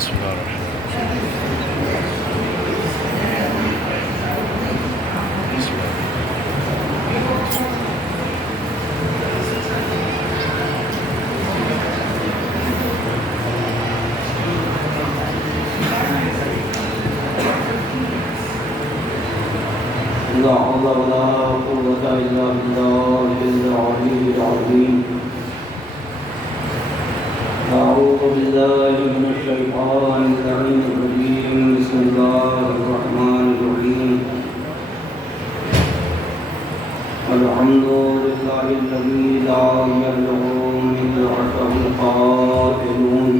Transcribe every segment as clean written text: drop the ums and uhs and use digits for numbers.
بسم الله الرحمن الرحيم. بسم الله. لا حول ولا قوة إلا بالله العلي العظيم. أعوذ بالله من الشيطان اللعين الرجيم. بسم الله الرحمن الرحيم. الحمد لله الذي لا يبلغ مدحته القائلون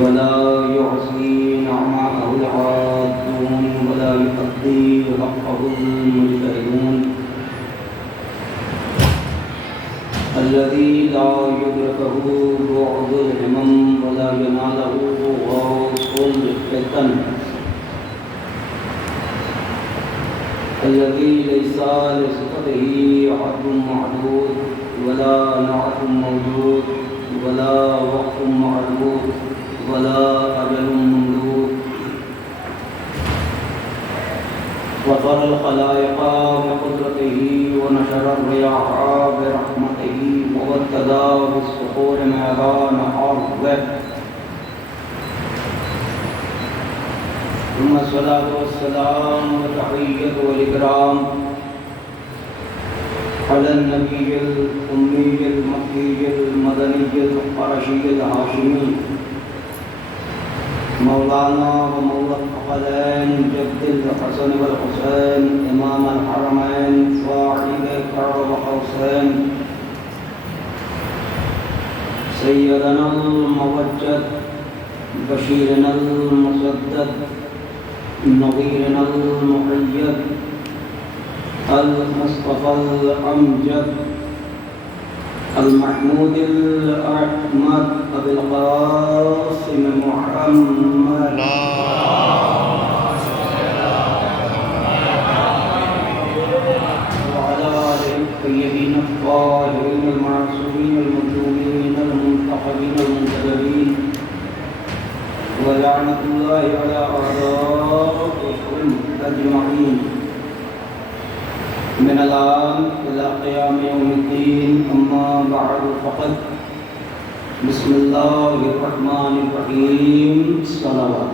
ولا يعصي نعمه العادون ولا يؤدي حقه المجتهدون الذي لا يدركه بعد الهمم ولا يناله غوص الفتن الذي ليس لصفته حد معدود ولا نعت موجود ولا وقت معدود ولا أجل ممدود وفر الخلائق بقدرته ونشر الرياح برحمته وابتدى بالصخور ميدان أرضه ثم الصلاة والسلام والتحية والإكرام على النبي الأمي المكي المدني القرشي الهاشمي مولانا ومولى الثقلين جد الحسن والحسين إمام الحرمين صاحب قرب قوسين سيدنا الموجد بشيرنا المسدد نظيرنا المقيد المصطفى الأمجد المحمود الأحمد أبي القاسم محمد وعلى آله الطيبين الطاهرين المعصومين المظلومين المنتخبين المنتدبين ولعنة الله على أعدائهم أجمعين من الآن إلى قيام يوم الدين. أما بعد فقد بسم الله الرحمن الرحيم. صلوات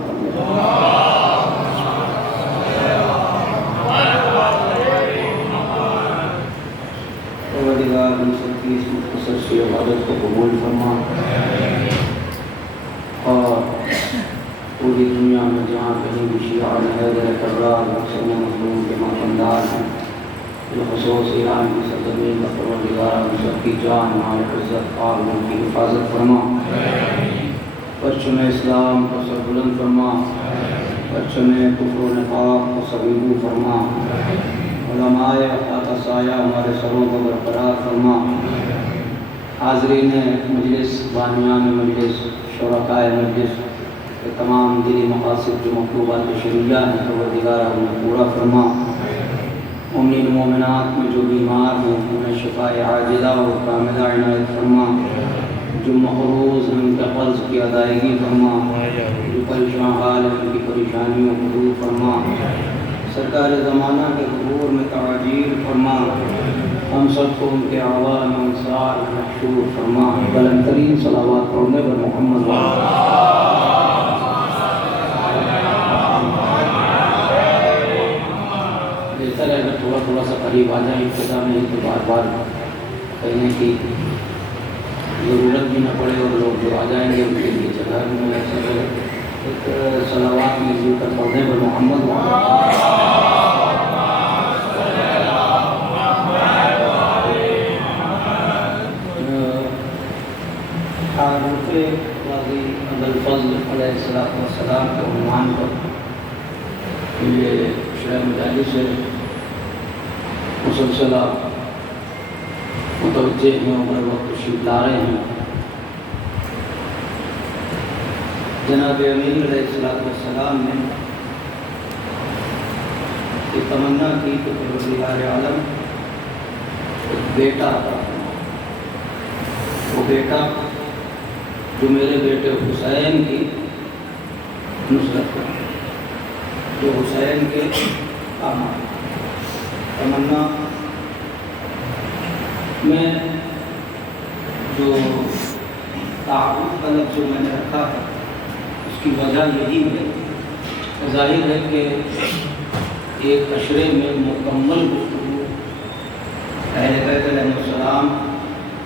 پروردگار ہم سب کی اس مختصر سی عبادت کو قبول فرما اور پوری دنیا میں جہاں کہیں بھی شیعہ حیدر کرار حسین مظلوم کے ماتمدار ہیں بالخصوص ایران کی سرزمین کا پروردگار ہم سب کی جان مال عزت اور ان کی حفاظت فرما پرچم اسلام کو سر بلند فرما پرچم کفر و نفاق کو سبیبو فرما علماء خاکہ سایہ ہمارے سروں کو برقرار فرما حاضرین مجلس بانیان مجلس شرکائے مجلس کے تمام دلی مقاصد جو مطلوبات شرعیہ ہیں پروردگار انہیں پورا فرما مومنین مومنات میں جو بیمار ہیں انہیں شفاء عاجلہ و کاملہ عنایت فرما جو محروز ہیں ان کے قرض کی ادائیگی فرما جو پریشان حال ہیں ان کی پریشانیوں کو دور فرما سرکار زمانہ کے حضور میں تعجیل فرما ہم سب کو ان کے عوام انصار محشور فرما بلند ترین صلوات پڑھنے پر محمد بہتر ہے اگر تھوڑا سا قریب آ جائیں ابتدا میں تو بار بار کہنے کی ضرورت بھی نہ پڑے اور لوگ جو آ جائیں گے ان کے لیے جگہ بھی میں ایک صلوات میں مل کر پڑھنے پر محمد تعارف قاضی ابوالفضل علیہ السلام کے عنوان پر یہ شرح مجالس سے مسلسلہ متوجہ ہیں اور وقت تشریف لا رہے ہیں. جناب امین علیہ السلام نے یہ تمنا کی کہ پروردگار عالم ایک بیٹا عطا فرمائے. وہ بیٹا جو میرے بیٹے حسین کی نصرت کریں، جو حسین کے کام آئے۔ تمنا میں جو تعاون کا لفظ جو میں نے رکھا ہے اس کی وجہ یہی ہے، ظاہر ہے کہ ایک عشرے میں مکمل گفتگو اہل بیت علیہ السلام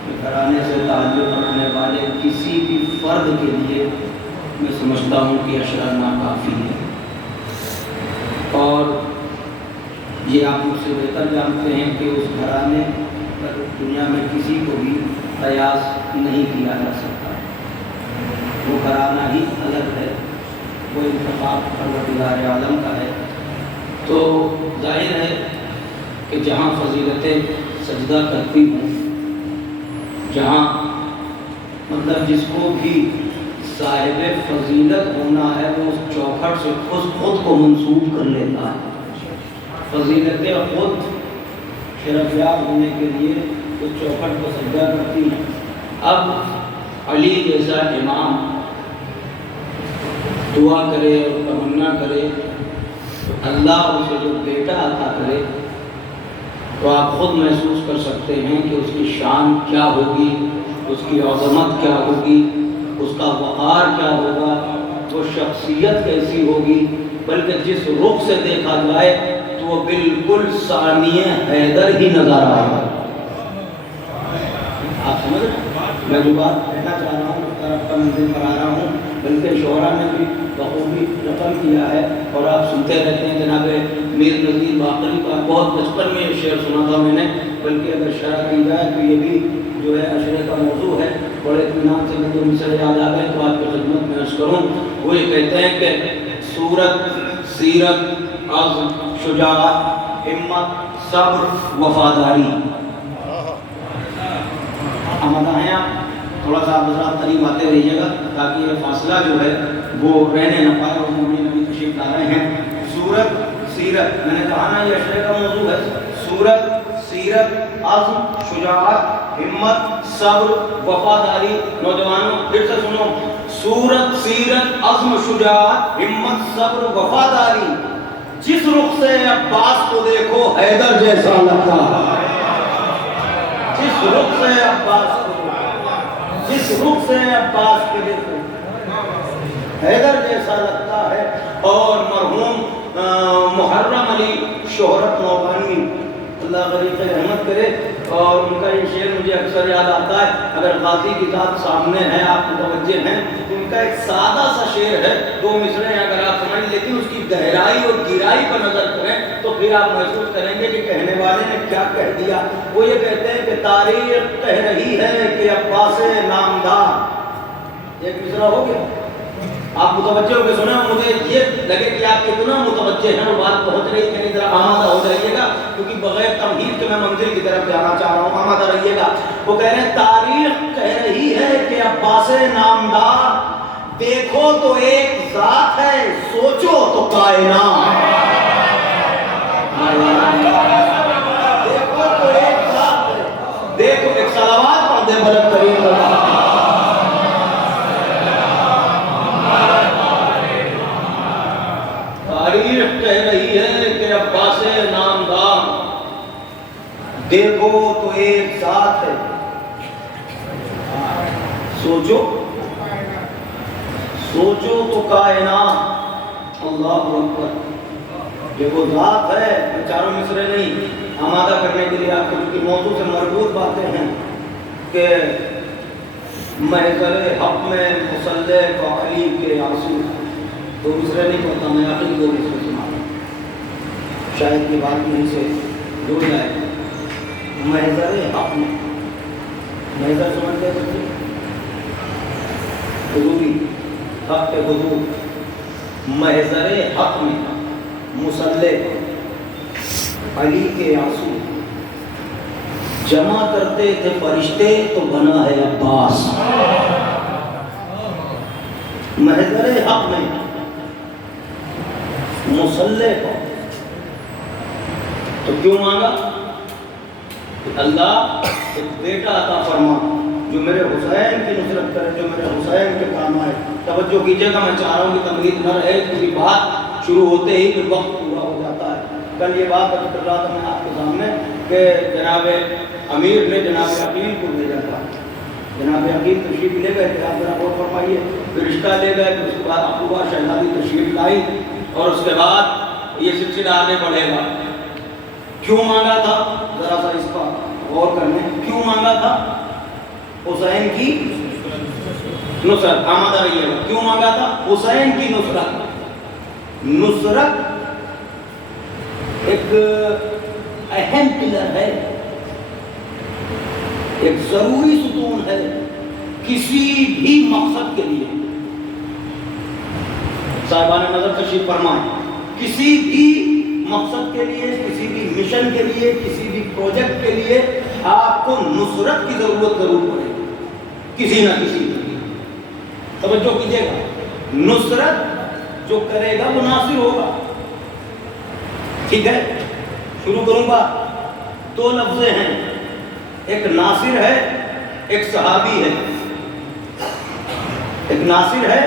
کے گھرانے سے تعلق رکھنے والے کسی بھی فرد کے لیے میں سمجھتا ہوں کہ عشرہ ناکافی ہے، اور یہ آپ مجھ سے بہتر جانتے ہیں کہ اس گھرانے پر دنیا میں کسی کو بھی قیاس نہیں کیا جا سکتا، وہ گھرانہ ہی الگ ہے، وہ انتخاب پروردگار عالم کا ہے۔ تو ظاہر ہے کہ جہاں فضیلتیں سجدہ کرتی ہوں، جہاں مطلب جس کو بھی صاحب فضیلت ہونا ہے وہ اس چوکھٹ سے خود کو منسوب کر لیتا ہے۔ فضیلتیں خود شرف یاب ہونے کے لیے اس چوکھٹ کو سجدہ کرتی ہیں۔ اب علی جیسا امام دعا کرے اور تمنا کرے تو اللہ اسے جو بیٹا عطا کرے تو آپ خود محسوس کر سکتے ہیں کہ اس کی شان کیا ہوگی، اس کی عظمت کیا ہوگی، اس کا وقار کیا ہوگا، وہ شخصیت کیسی ہوگی۔ بلکہ جس رخ سے دیکھا جائے تو وہ بالکل ثانی حیدر ہی نظر آئے گا۔ آپ سمجھ رہے ہیں میں جو بات کہنا چاہ رہا ہوں، اس طرف کا منزل پر آ رہا ہوں، بلکہ شعراء نے بھی بخوبی نقل کیا ہے اور آپ سنتے رہتے ہیں۔ جناب میر نذیر باقری کا بہت بچپن میں یہ شعر سنا تھا میں نے، بلکہ اگر شرح کی جائے تو یہ بھی جو ہے عشرے کا موضوع ہے۔ بڑے اطمینان سے مجھے مصرع یاد آ گئے تو آپ کی خدمت میں عرض کروں۔ وہ یہ کہتے ہیں کہ صورت، سیرت، عزم، شجاعت، ہمت، صبر، وفاداری۔ آمادہ ہیں آپ؟ تھوڑا سا آپ حضرات قریب آتے رہیے گا تاکہ یہ فاصلہ جو ہے وہ رہنے نہ پائے، اور مومن نبی تشریف لا رہے ہیں۔ صورت، سیرت، میں نے کہا نا یہ عشرے کا موضوع ہے۔ صورت، سیرت، عزم، شجاعت، ہمت، صبر، وفاداری۔ نوجوانوں پھر سے سنو، صورت، سیرت، عزم، شجاعت، ہمت، صبر، وفاداری۔ جس رخ سے عباس کو دیکھو حیدر جیسا لگتا ہے، جس رخ سے عباس کو دیکھو، جس رخ سے عباس کو دیکھو حیدر جیسا لگتا ہے۔ اور مرحوم محرم علی شہرت نوبانی اللہ غریب رحمت کرے، اور ان کا یہ شعر مجھے اکثر یاد آتا ہے۔ اگر غازی کی ذات سامنے ہے، آپ متوجہ ہیں، ان کا ایک سادہ سا شعر ہے، دو مصرے ہیں اگر آپ سمجھ، لیکن اس کی گہرائی اور گہرائی پر نظر کریں تو پھر آپ محسوس کریں گے کہ کہنے والے نے کیا کہہ دیا۔ وہ یہ کہتے ہیں کہ تاریخ کہہ رہی ہے کہ عباس نامدار۔ ایک مصرع ہو گیا، آپ متوجہ ہو کے سنیں، مجھے یہ لگے کہ آپ کتنا متوجہ ہیں اور بات پہنچ رہی ہے، ذرا آمادہ ہو جائیے گا، کیونکہ بغیر تمہید کے میں منزل کی طرف جانا چاہ رہا ہوں، آمادہ رہیے گا۔ وہ کہہ رہے ہیں تاریخ کہہ رہی ہے کہ عباس نامدار، دیکھو تو ایک ذات ہے، سوچو تو کائنات۔ دیکھو تو ایک ذات ہے، دیکھو ایک صلوات پڑھ دے بلند ترین اللہ۔ تاریخ کہہ رہی ہے کہ عباس نامدار، دیکھو تو ایک ذات ہے، سوچو سوچو تو کائنات۔ اللہ اکبر، دیکھو ذات ہے۔ میں چاروں مصرے نہیں، آمادہ کرنے کے لیے آپ کو کی موضوع سے مربوط باتیں ہیں کہ محضر حق میں مسلح و علی کے آنسو۔ دو مصرے نہیں پڑھتا میں، آخری دو مصرے سنا رہا ہوں، شاید یہ بات یہیں سے جڑ جائے۔ محضر حق میں، محضر سمجھتے ہیں بچے، حضوری، حق حضور۔ محضر حق میں مسلح علی کے آنسو، جمع کرتے تھے فرشتے تو بنا ہے عباس۔ محضر حق میں مسلح کو تو کیوں مانگا کہ اللہ ایک بیٹا عطا فرما جو جو میرے حسین کی نصرت کرے، جو میرے حسین کے کام آئے. توجہ کیجیے گا، میں چاہ رہا ہوں کہ تمہید نہ رہے، کیونکہ بات شروع ہوتے ہی پھر وقت پورا ہو جاتا ہے. کل یہ بات ابھی کر رہا تھا میں آپ کے سامنے کہ جناب امیر نے جناب عقیل کو بھیجا تھا. جناب عقیل تشریف لے گئے تھے، آپ ذرا غور فرمائیے. پھر رشتہ لے گئے، پھر اس کے بعد ابوبا شہزادی تشریف لائی، اور اس کے بعد یہ سلسلہ آگے بڑھے گا. کیوں مانگا تھا؟ ذرا سا اس پر غور کرنے. کیوں مانگا تھا؟ حسین کی نصرت. آمدہ رہیے گا. کیوں مانگا تھا؟ حسین کی نصرت. نصرت ایک اہم پلر ہے، ایک ضروری ستون ہے کسی بھی مقصد کے لیے. صاحبان نظر تشریف فرمائیں، کسی بھی مقصد کے لیے، کسی بھی مشن کے لیے، کسی بھی پروجیکٹ کے لیے آپ کو نصرت کی ضرورت ضرور پڑے گی، کسی نہ کسی کی. توجہ کیجیے گا، نصرت جو کرے گا وہ ناصر ہوگا. ٹھیک ہے، شروع کروں گا. دو لفظ ہیں، ایک ناصر ہے، ایک صحابی ہے. ایک ناصر ہے،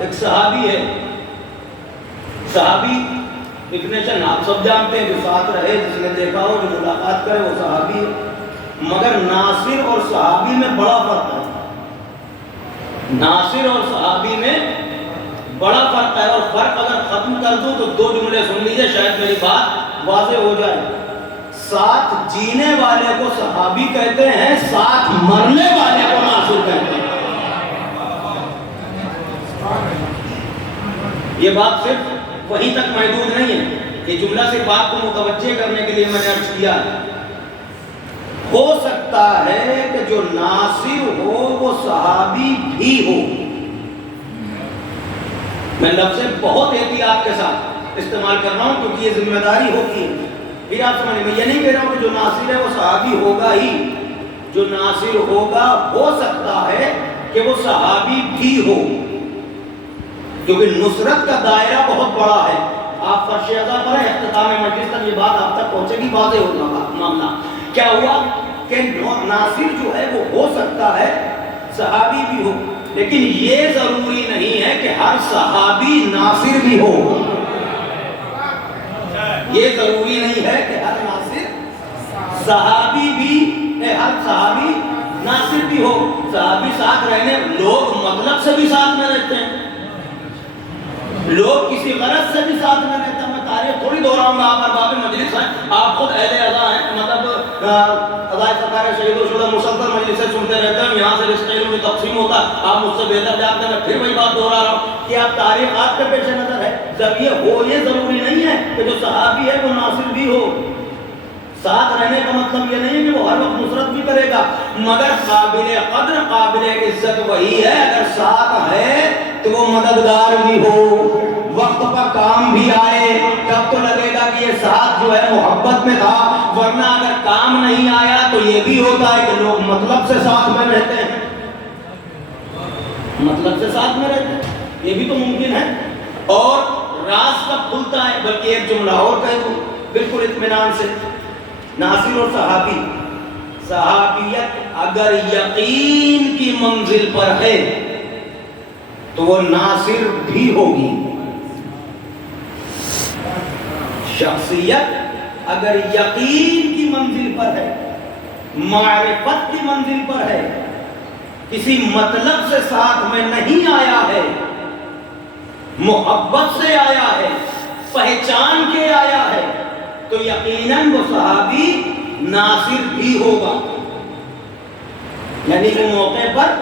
ایک صحابی ہے. صحابی ڈیفینیشن آپ سب جانتے ہیں، جو ساتھ رہے، جس نے دیکھا ہو، جو ملاقات کرے، وہ صحابی ہے. مگر ناصر اور صحابی میں بڑا فرق ہے. ناصر اور صحابی میں بڑا فرق ہے. اور فرق اگر ختم کر دوں تو دو جملے سن لیجئے، شاید میری بات واضح ہو جائے. ساتھ جینے والے کو صحابی کہتے ہیں، ساتھ مرنے والے کو ناصر کہتے ہیں. یہ بات صرف وہیں تک محدود نہیں ہے، یہ جملہ صرف بات کو متوجہ کرنے کے لیے میں نے عرض کیا. ہو سکتا ہے کہ جو ناصر ہو وہ صحابی بھی ہو. میں لفظ بہت احتیاط کے ساتھ استعمال کر رہا ہوں کیونکہ یہ ذمہ داری ہوتی ہے. پھر آپ سمجھیں، میں یہ نہیں کہہ رہا ہوں کہ جو ناصر ہے وہ صحابی ہوگا ہی. جو ناصر ہوگا ہو سکتا ہے کہ وہ صحابی بھی ہو، کیونکہ نصرت کا دائرہ بہت بڑا ہے. آپ فرش ازا پر اختتام مجلس تک یہ بات آپ تک پہنچے گی، واضح ہوگا معاملہ. کیا ہوا کہ ناصر جو ہے وہ ہو سکتا ہے صحابی بھی ہو، لیکن یہ ضروری نہیں ہے کہ ہر صحابی ناصر بھی ہو. یہ ضروری نہیں ہے کہ ہر ناصر صحابی بھی، ہر صحابی ناصر بھی ہو. صحابی ساتھ رہنے، لوگ مطلب سے بھی ساتھ میں رہتے ہیں، لوگ کسی غرض سے بھی ساتھ میں رہتے ہیں. میں تاریخ تھوڑی دہراؤں گا، آپ ارباب مجلس ہیں، آپ خود اہل اذا ہیں، مطلب عزائے سرکار شہید و شہدا مسلسل مجلسیں سنتے رہتے ہیں. یہاں سے رزق علم تقسیم ہوتا ہے، آپ مجھ سے بہتر جانتے ہیں. میں پھر وہی بات دہرا رہا ہوں کہ آپ تاریخ آپ کے پیش نظر ہے. جب یہ ہو، یہ ضروری نہیں ہے کہ جو صحابی ہے وہ ناصر بھی ہو. ساتھ رہنے کا مطلب یہ نہیں ہے کہ وہ ہر وقت نصرت بھی کرے گا، مگر قابل قدر قابل عزت وہی ہے اگر ساتھ ہے تو وہ مددگار بھی ہو، وقت پر کام بھی آئے. تب تو لگے گا کہ یہ ساتھ جو ہے محبت میں تھا، ورنہ اگر کام نہیں آیا تو یہ بھی ہوتا ہے کہ لوگ مطلب سے ساتھ میں رہتے ہیں، مطلب سے ساتھ میں رہتے ہیں. یہ بھی تو ممکن ہے. اور راز کب کھلتا ہے؟ بلکہ ایک جملہ اور کہہ دوں بالکل اطمینان سے. ناصر اور صحابی، صحابیت اگر یقین کی منزل پر ہے تو وہ ناصر بھی ہوگی. شخصیت اگر یقین کی منزل پر ہے، معرفت کی منزل پر ہے، کسی مطلب سے ساتھ میں نہیں آیا ہے، محبت سے آیا ہے، پہچان کے آیا ہے، تو یقیناً وہ صحابی ناصر بھی ہوگا. یعنی وہ موقع پر.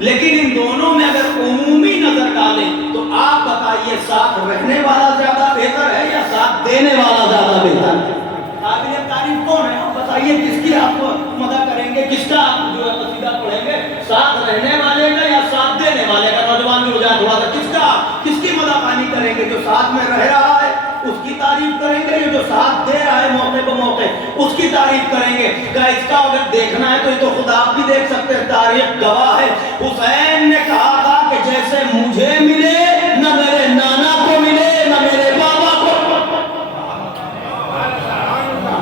لیکن ان دونوں میں اگر عمومی نظر ڈالیں تو آپ بتائیے ساتھ رہنے والا زیادہ بہتر ہے یا ساتھ دینے والا زیادہ بہتر ہے؟ قابل تعریف کون ہے؟ آپ بتائیے کس کی آپ مدح کریں گے، کس کا آپ جو ہے قصیدہ پڑھیں گے، ساتھ رہنے والے کا یا ساتھ دینے والے کا؟ نوجوان بھی ہو جائے تھوڑا سا، کس کی مدح پانی کریں گے؟ جو ساتھ میں رہ رہا ہے اس کی تعریف کریں گے، جو ساتھ دے رہا ہے موقع پہ موقع اس کی تعریف کریں گے؟ کہ اس کا اگر دیکھنا ہے تو یہ تو خدا آپ بھی دیکھ سکتے ہیں، تاریخ گواہ ہے. حسین نے کہا تھا کہ جیسے مجھے ملے نہ میرے نانا کو ملے نہ میرے بابا کو.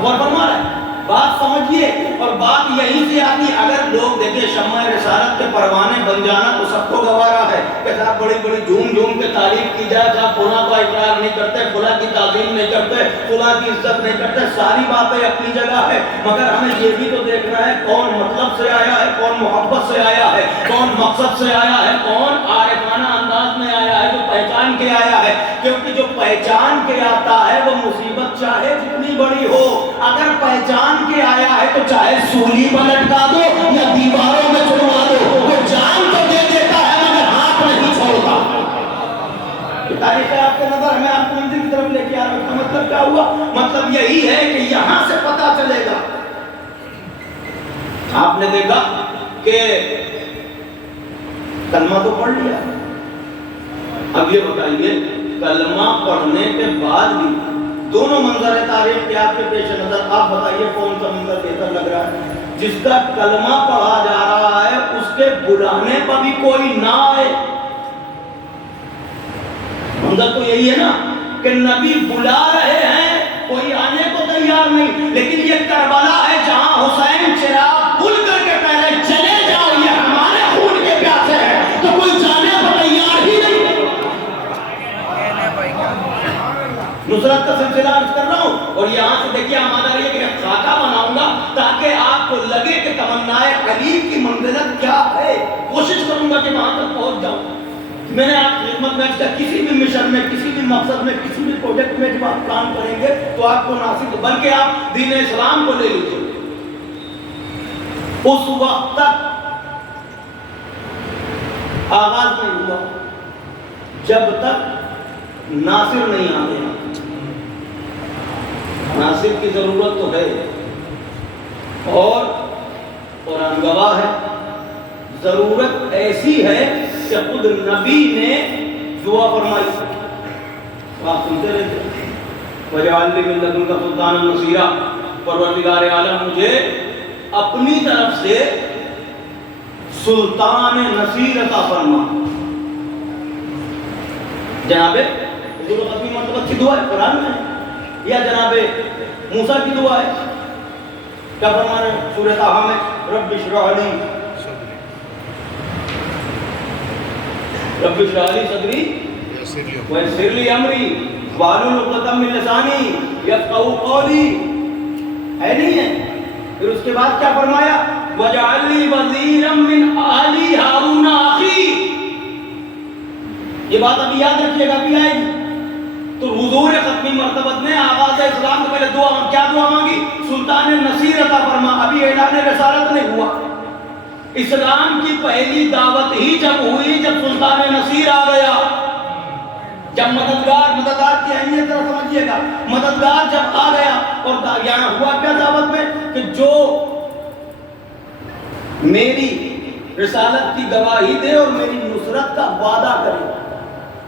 اور فرما رہا ہے، بات سمجھیے. اور بات کہیں سے آتی. اگر لوگ دیکھیں شمع رسالت کے پروانے بن جانا تو سب کو گوارا ہے کہ صاحب بڑی بڑی جھوم کے تعریف کی جائے, صاحب فلاں کا اقرار نہیں کرتے, فلاں کی تعظیم نہیں کرتے, فلاں کی عزت نہیں کرتے, ساری باتیں اپنی جگہ ہے, مگر ہمیں یہ بھی تو دیکھنا ہے کون مطلب سے آیا ہے, کون محبت سے آیا ہے, کون مقصد سے آیا ہے, کون عارفانہ انداز میں آیا ہے, جو پہچان کے آیا ہے. کیونکہ جو پہچان کے آتا ہے وہ مصیبت چاہے جتنی بڑی ہو, اگر پہچان کے آیا ہے تو چاہے سولی پر لٹکا دو یا دیواروں میں چھڑوا دو, وہ جان تو دے دیتا ہے مگر ہاتھ نہیں چھوڑتا. تاریخ ہے آپ کے نظر, ہمیں آپ کو منزل کی طرف لے کے آ رہا ہوں. مطلب کیا ہوا؟ مطلب یہی ہے کہ یہاں سے پتا چلے گا. آپ نے دیکھا کہ کلمہ تو پڑھ لیا, اب یہ بتائیے کلمہ پڑھنے کے بعد بھی دونوں منظر تاریخ کے آپ کے پیش نظر, آپ بتائیے کون سا منظر بہتر لگ رہا ہے؟ جس کا کلمہ پڑھا جا رہا ہے اس کے بلانے پر بھی کوئی نہ آئے. منظر تو یہی ہے نا کہ نبی بلا رہے ہیں, کوئی آنے کو تیار نہیں. لیکن یہ کربلا ہے جہاں حسین چراغ بھول کر کے کہہ رہے چلے جاؤ, یہ ہمارے خون کے پیاسے ہیں, تو کوئی جانے کو تیار ہی نہیں. نصرت کا سلسلہ عرض کر رہا ہوں, اور یہاں سے دیکھیے ہمارا یہ کہ خاکہ بناؤں گا تاکہ آپ کو لگے کہ تمنائے قریب کی منزلت کیا ہے. کوشش کروں گا کہ وہاں تک پہنچ جاؤں. میں نے آپ خدمت میں کسی بھی مشن میں, کسی بھی مقصد میں, kisi بھی پروجیکٹ میں جب آپ کام کریں گے تو آپ کو ناصر, بلکہ آپ دین اسلام کو لے لیجیے, اس وقت تک آغاز نہیں ہوا جب تک ناصر نہیں آ گیا. ناصر کی ضرورت تو ہے, اور قرآن گواہ ہے, ضرورت ایسی ہے کہ خود نبی نے دعا فرمائی. آپ سنتے رہتے وَجَعَلْ لِي مِن لَّدُنْكَ سُلْطَانًا نَصِيرًا, پروردگار عالم مجھے اپنی طرف سے سلطان نصیر عطا فرما. جناب حضور ختمی مرتبہ کی دعا ہے قرآن میں, یا جناب موسیٰ کی دعا ہے؟ کیا فرما رہے ہیں سورہ طٰہٰ میں؟ رب اشرح لی صدری ویسر لی امری واحلل عقدۃ من لسانی یفقہوا قولی. ہے نہیں ہے؟ پھر اس کے بعد کیا فرمایا؟ وَجَعَلْ لِي وَزِيرًا مِّنْ أَهْلِي هَارُونَ أَخِي. یہ بات ابھی یاد رکھیے گا, بھی آئے گی. تو حضور ختمی مرتبت نے آغاز اسلام سے پہلے کیا دعا مانگی؟ سلطان نصیر عطا فرما. ابھی اعلان رسالت نہیں ہوا, اسلام کی پہلی دعوت ہی جب ہوئی جب سلطان نصیر آ گیا, جب مددگار کی اہمیت ذرا سمجھیے گا. مددگار جب آ گیا, اور یہاں ہوا کیا دعوت میں کہ جو میری رسالت کی گواہی دے اور میری نصرت کا وعدہ کرے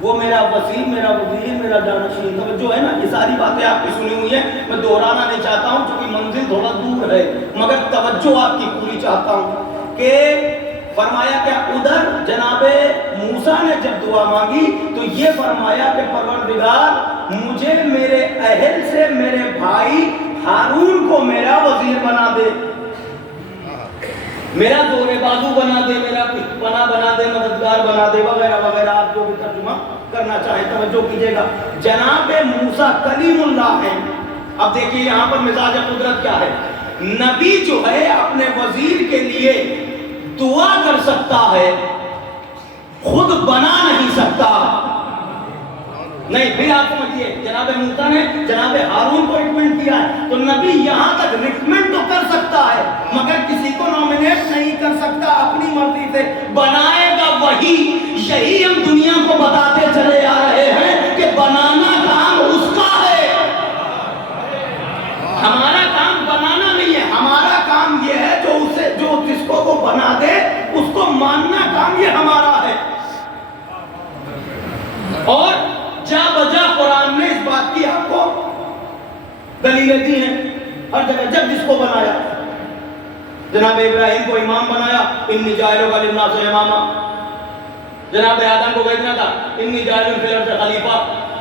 وہ میرا وسیع, میرا وزیر, میرا جانشین. جو ہے نا یہ ساری باتیں آپ کی سنی ہوئی ہیں, میں دہرانا نہیں چاہتا ہوں کیونکہ منزل تھوڑا دور ہے, مگر توجہ آپ کی پوری چاہتا ہوں. کہ فرمایا کہ ادھر جناب موسیٰ نے جب دعا مانگی تو یہ فرمایا کہ پروردگار مجھے میرے اہل سے میرے بھائی ہارون کو میرا وزیر بنا دے, میرا زور بازو بنا دے, میرا پناہ بنا دے, مددگار بنا دے, وغیرہ وغیرہ. آپ جو بھی ترجمہ کرنا چاہیں توجہ کیجئے گا. جناب موسیٰ کلیم اللہ ہیں. اب دیکھیے یہاں پر مزاج قدرت کیا ہے. نبی جو ہے اپنے وزیر کے لیے دعا کر سکتا ہے, خود بنا نہیں سکتا. نہیں, پھر آپ سمجھیے جناب موسیٰ نے جناب ہارون کو ریکمنڈ کیا ہے, تو نبی یہاں تک ریکمنڈ تو کر سکتا ہے مگر کسی کو نومینیٹ نہیں کر سکتا اپنی مرضی سے. بنائے گا وہی. یہی ہم دنیا کو بتاتے چلے آ رہے ہیں کہ بنانا کام اس کا ہے, ہمارا کام بنانا نہیں ہے. ہمارا کام یہ ہے جو جس کو وہ بنا دے اس کو ماننا کام یہ ہمارا ہے. اور جا بجا قرآن نے اس بات کی آپ کو دلیلیں دی ہیں ہر جگہ. جب جس کو بنایا, جناب ابراہیم کو امام بنایا, انی جاعلک للناس اماما. جناب آدم کو کہنا تھا انی جاعل فی الارض خلیفہ.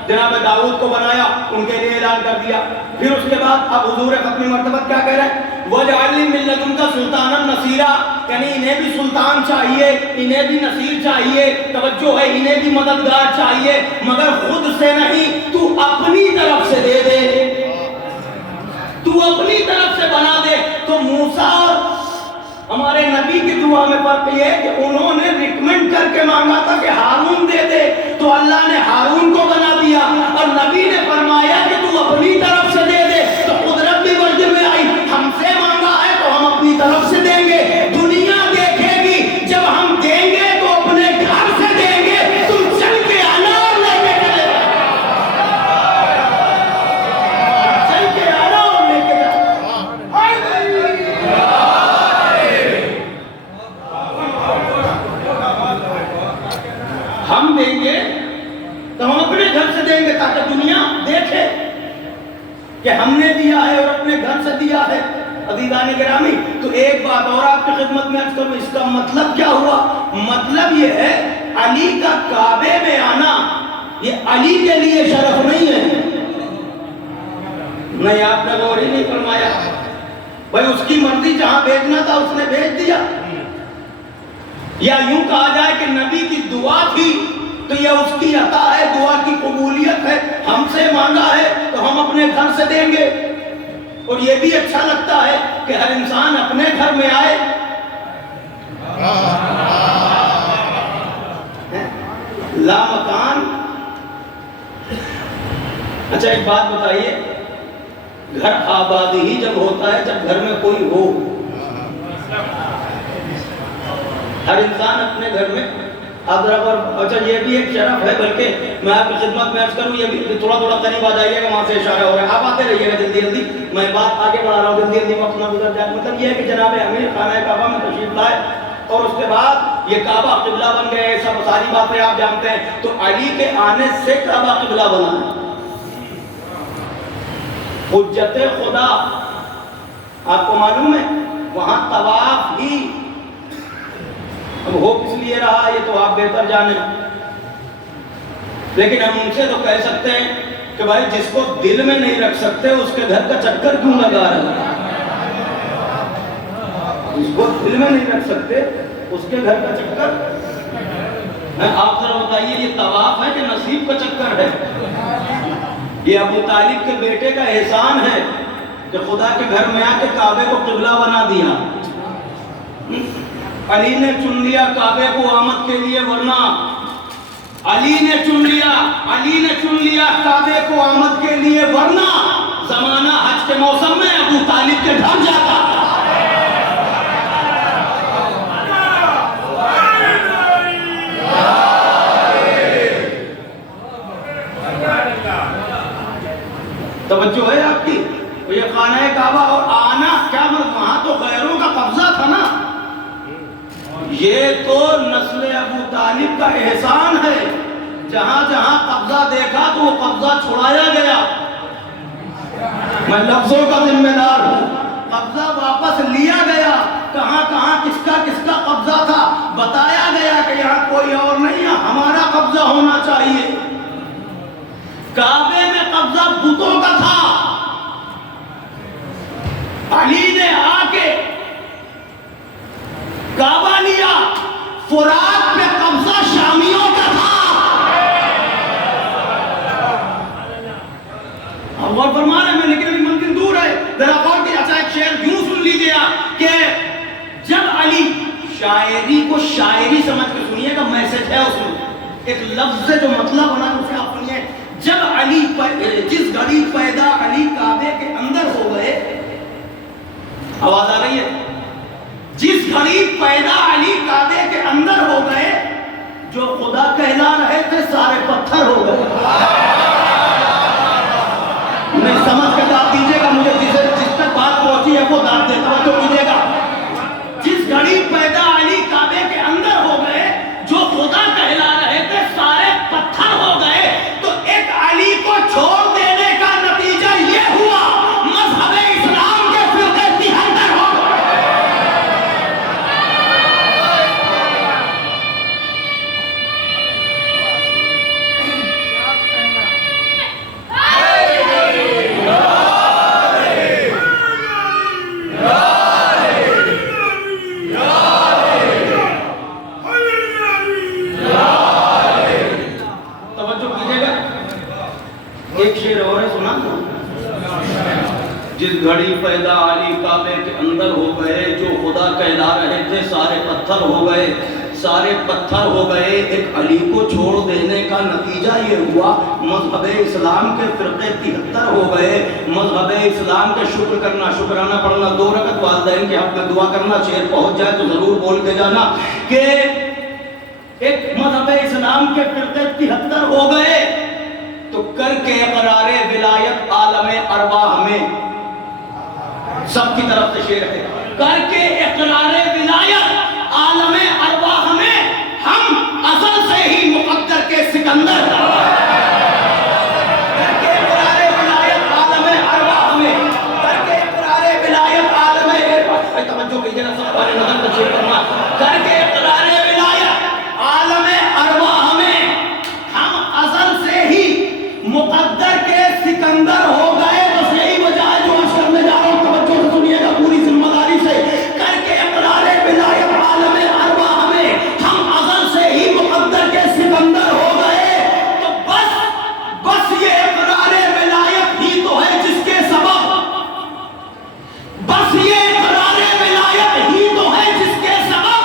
جناب داؤد کو بنایا, ان کے لیے اعلان کر دیا. پھر اس کے بعد اب حضور ختمی مرتبت کیا کہہ رہے ہیں؟ وَجْعَلْ لِي مِن لَّدُنْكَ سُلْطَانًا نَصِيرًا، یعنی انہیں بھی سلطان چاہیے، انہیں بھی نصیر چاہیے، توجہ ہے، انہیں بھی مددگار چاہیے، مگر خود سے نہیں، تو اپنی طرف سے دے دے، تو اپنی طرف سے بنا دے۔ تو موسیٰ اور ہمارے نبی کی دعا میں فرق یہ ہے کہ انہوں نے ریکمنڈ کر کے مانگا تھا کہ ہارون دے دے، تو اللہ نے ہارون کو بنا دیا، اور نبی نے فرمایا کہ تو اپنی طرف سے دے دے، تو قدرت بھی وجد میں آئی، ہم سے مانگا ہے تو ہم اپنی طرف سے دیں گے، دنیا دیکھے گی جب ہم دیں گے تو اپنے گھر سے دیں گے، تم چل کے انار لے کے چلے چل کے انار لے کے جا۔ ہم دیں گے تو ہم اپنے گھر سے دیں گے تاکہ دنیا دیکھے کہ ہم نے دیا ہے اور اپنے گھر سے دیا ہے۔ عزیزان گرامی، تو ایک بات اور آپ کی خدمت میں عرض کروں، اس کا مطلب کیا ہوا؟ مطلب یہ ہے علی کا کعبے میں آنا یہ علی کے لیے شرف نہیں ہے، نہیں، آپ نے غور ہی نہیں فرمایا، بھائی اس کی مرضی جہاں بھیجنا تھا اس نے بھیج دیا، یا یوں کہا جائے کہ نبی کی دعا تھی تو یہ اس کی عطا ہے، دعا کی قبولیت ہے، ہم سے مانگا ہے تو ہم اپنے گھر سے دیں گے۔ اور یہ بھی اچھا لگتا ہے کہ ہر انسان اپنے گھر میں آئے، لا مکان۔ اچھا ایک بات بتائیے، گھر آبادی ہی جب ہوتا ہے جب گھر میں کوئی ہو، ہر انسان اپنے گھر میں اچھا یہ بھی ایک شرف ہے، بلکہ میں آپ کی خدمت میں عرض کروں، یہ بھی تھوڑا تھوڑا قریب آ جائیے گا، وہاں سے اشارہ ہو رہا ہے، آپ آتے رہیے گا جلدی جلدی، میں بات آگے بڑھا رہا ہوں، جلدی جلدی وقت نہ گزر جائے۔ مطلب یہ ہے کہ جناب امیر خانہ کعبہ میں تشریف لائے اور اس کے بعد یہ کعبہ قبلہ بن گئے، سب ساری باتیں آپ جانتے ہیں، تو علی کے آنے سے کعبہ قبلہ بنا ہے۔ حجت خدا آپ کو معلوم ہے، وہاں طواف ہی اب ہو کس لیے رہا یہ تو آپ بہتر جانیں، لیکن ہم ان سے تو کہہ سکتے ہیں کہ بھائی جس کو دل میں نہیں رکھ سکتے اس کے گھر کا چکر کیوں لگا رہا، جس کو دل میں نہیں رکھ سکتے اس کے گھر کا چکر، آپ ذرا بتائیے یہ طواف ہے کہ نصیب کا چکر ہے؟ یہ ابو طالب کے بیٹے کا احسان ہے کہ خدا کے گھر میں آ کے کعبے کو قبلہ بنا دیا۔ علی نے چن لیا کعبے کو آمد کے لیے، ورنہ علی نے چن لیا کعبے کو آمد کے لیے، ورنہ زمانہ حج کے موسم میں ابو طالب کے گھر جاتا۔ توجہ ہے آپ کی؟ یہ خانہ کعبہ اور آنا کیا مطلب؟ وہاں تو غیروں کا قبضہ تھا نا، یہ تو نسل ابو طالب کا احسان ہے، جہاں جہاں قبضہ دیکھا تو وہ قبضہ چھڑایا گیا، میں لفظوں کا ذمہ دار ہوں، قبضہ واپس لیا گیا، کہاں کہاں کس کا قبضہ تھا بتایا گیا کہ یہاں کوئی اور نہیں ہے، ہمارا قبضہ ہونا چاہیے۔ کعبے میں قبضہ بتوں کا تھا، علی نے آ کے کعبہ لیا، فرات پہ قبضہ شامیوں کا تھا۔ غور فرما رہے ہیں، لیکن ابھی ممکن دور ہے، ذرا غور کی۔ اچھا ایک شعر یوں سن لیجیے آپ کہ جب علی، شاعری کو شاعری سمجھ کے سنیے گا، میسج ہے اس میں، ایک لفظ سے جو مطلب بنا اسے آپ سنیے۔ جب علی جس گھڑی پیدا علی کعبے کے اندر ہو گئے، آواز آ رہی ہے، جس گھڑی پیدا علی کعبے کے اندر ہو گئے، جو خدا کہلا رہے تھے سارے پتھر ہو گئے۔ نہیں سمجھ کے داد دیجیے گا مجھے، جس تک بات پہنچی ہے وہ داد دیتا ہوں، تو کیجیے گا۔ جس گھڑی پیدا علی کعبے کے اندر ہو گئے، جو خدا کہلا رہے تھے سارے پتھر ہو گئے، تو ایک علی کو چھوڑ دینے کا نتیجہ یہ ہوا مذہب اسلام کے فرقے 73 ہو گئے۔ یا گھڑی پیدا علی کعبے کے اندر ہو گئے، جو خدا کہلا رہے تھے سارے پتھر ہو گئے، سارے پتھر ہو گئے۔ ایک علی کو چھوڑ دینے کا نتیجہ یہ ہوا مذہب اسلام کے فرقے 73 ہو گئے۔ مذہب اسلام کے شکر کرنا، شکرانہ پڑھنا، 2 رکعت والدین کے حق میں دعا کرنا، شعر پہنچ جائے تو ضرور بول کے جانا کہ ایک مذہب اسلام کے فرقے 73 ہو گئے تو کر کے اقرار ولایت عالم ارواح میں، سب کی طرف سے شعر ہے، کر کے اقرار ولایت عالم ارواح میں ہم ازل سے ہی مقدر کے سکندر، کر کے اقرار ولایت عالم ارواح میں، کر کے اقرار ولایت عالم ارواح، توجہ کیجئے نا صاحب نظر تشریف فرما، کر کے اقرار ولایت عالم ارواح میں ہم ازل سے ہی مقدر کے سکندر ہو گئے۔ بس یہی وجہ ہے جو عرض کرنے جا رہا ہوں، توجہ سے سنیے گا پوری ذمہ داری سے، کر کے اقرار ولایت عالم ارواح میں ہم ازل سے ہی مقدر کے سکندر ہو گئے، تو بس یہ اقرار ولایت ہی تو ہے جس کے سبب، بس یہ اقرار ولایت ہی تو ہے جس کے سبب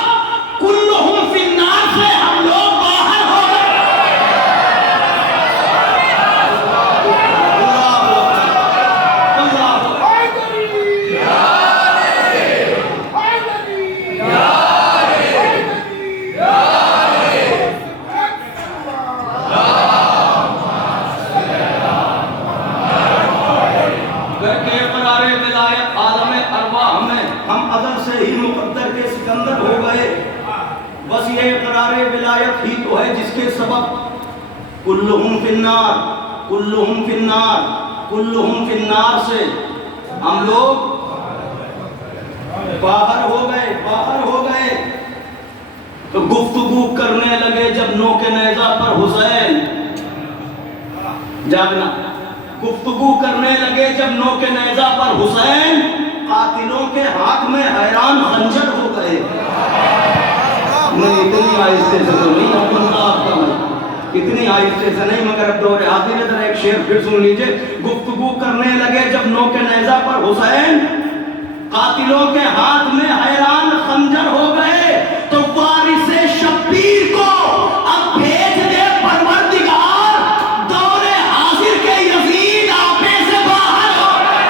کلہم فی النار سے ہم لوگ باہر ہو گئے۔ ہم ازل سے ہی مقدر کے سکندر ہو گئے، بس یہ اقرار ولایت ہی تو ہے جس کے سبب کلہم فی النار، کلہم فی النار، کلہم فی النار سے ہم لوگ باہر ہو گئے، باہر ہو گئے۔ تو گفتگو کرنے لگے جب نوک نیزہ پر حسین، جاگنا، گفتگو کرنے لگے جب نوک نیزہ پر حسین، قاتلوں کے ہاتھ میں حیران خنجر ہو گئے۔ نہیں اتنی آہستہ سے تو نہیں، اتنی آہستہ سے نہیں، مگر اب دور حاضر ہے، ذرا ایک شعر پھر سن لیجئے۔ گفتگو کرنے لگے جب نوک نیزہ پر حسین، قاتلوں کے ہاتھ میں حیران خنجر ہو گئے، تو وارث شبیر کو اب بھیج دے پروردگار، دور حاضر کے یزید آپے سے باہر ہو گئے۔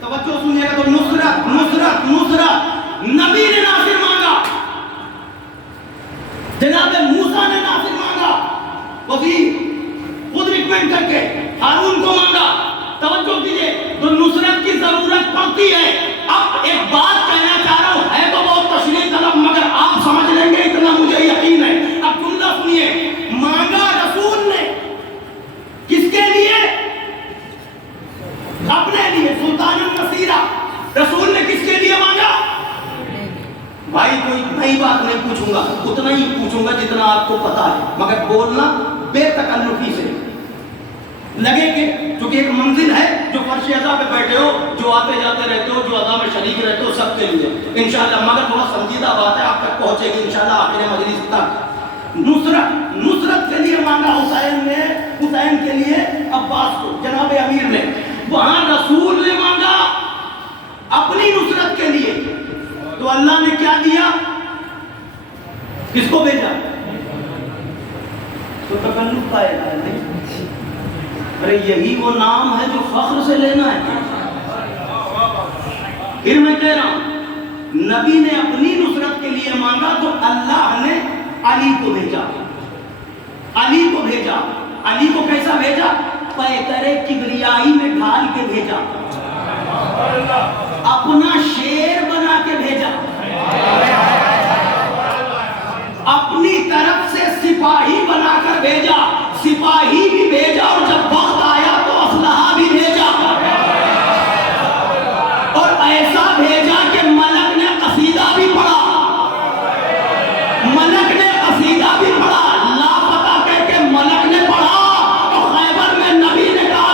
توجہ سنیے گا تو نصرت نصرت نصرت نبی نے ناصر مانگا، جناب موسیٰ نے ناصر مانگا، وزیر خود ریکمینڈ کر کے ہارون کو مانگا۔ توجہ کیجئے، تو نصرت کی ضرورت پڑتی ہے۔ اب ایک بات کہنا چاہ رہا ہوں، ہے تو بہت تشریح طلب، مگر آپ سمجھ لیں گے اتنا مجھے یقین ہے۔ اب جملہ سنیے، مانگا رسول نے کس کے لیے؟ اپنے لیے، سلطان النصیرہ۔ رسول نے کس کے لیے مانگا؟ بھائی کوئی نئی بات نہیں پوچھوں گا، اتنا ہی پوچھوں گا جتنا آپ کو پتا ہے، مگر بولنا بے تکلفی سے لگے کہ چونکہ ایک منزل ہے جو فرش اعضاء پہ بیٹھے ہو، جو آتے جاتے رہتے ہو، جو اعضاء میں شریک رہتے ہو، سب کے لیے انشاءاللہ، مگر تھوڑا سنجیدہ بات ہے، آپ تک پہنچے گی انشاءاللہ آخر مجلس تک۔ نصرت کے لیے مانگا حسین نے، حسین کے لیے عباس کو، جناب امیر نے۔ وہاں رسول نے مانگا اپنی نصرت کے لیے، تو اللہ نے کیا دیا؟ کس کو بھیجا؟ تو تکلف پائے گا نہیں، ارے یہی وہ نام ہے جو فخر سے لینا ہے۔ پھر میں کہہ رہا ہوں، نبی نے اپنی نصرت کے لیے مانگا تو اللہ نے علی کو بھیجا، علی کو بھیجا۔ علی کو کیسا بھیجا؟ پیکرے کبریائی میں ڈھال کے بھیجا، اپنا شیر بنا کے بھیجا، اپنی طرف سے سپاہی بنا کر بھیجا، سپاہی بھی بھیجا، اور جب وقت آیا تو اسلحہ بھی بھیجا، اور ایسا بھیجا کہ ملک نے قصیدہ بھی پڑھا، ملک نے قصیدہ بھی پڑھا، لاپتہ کہہ کے ملک نے پڑھا، اور خیبر میں نبی نے کہا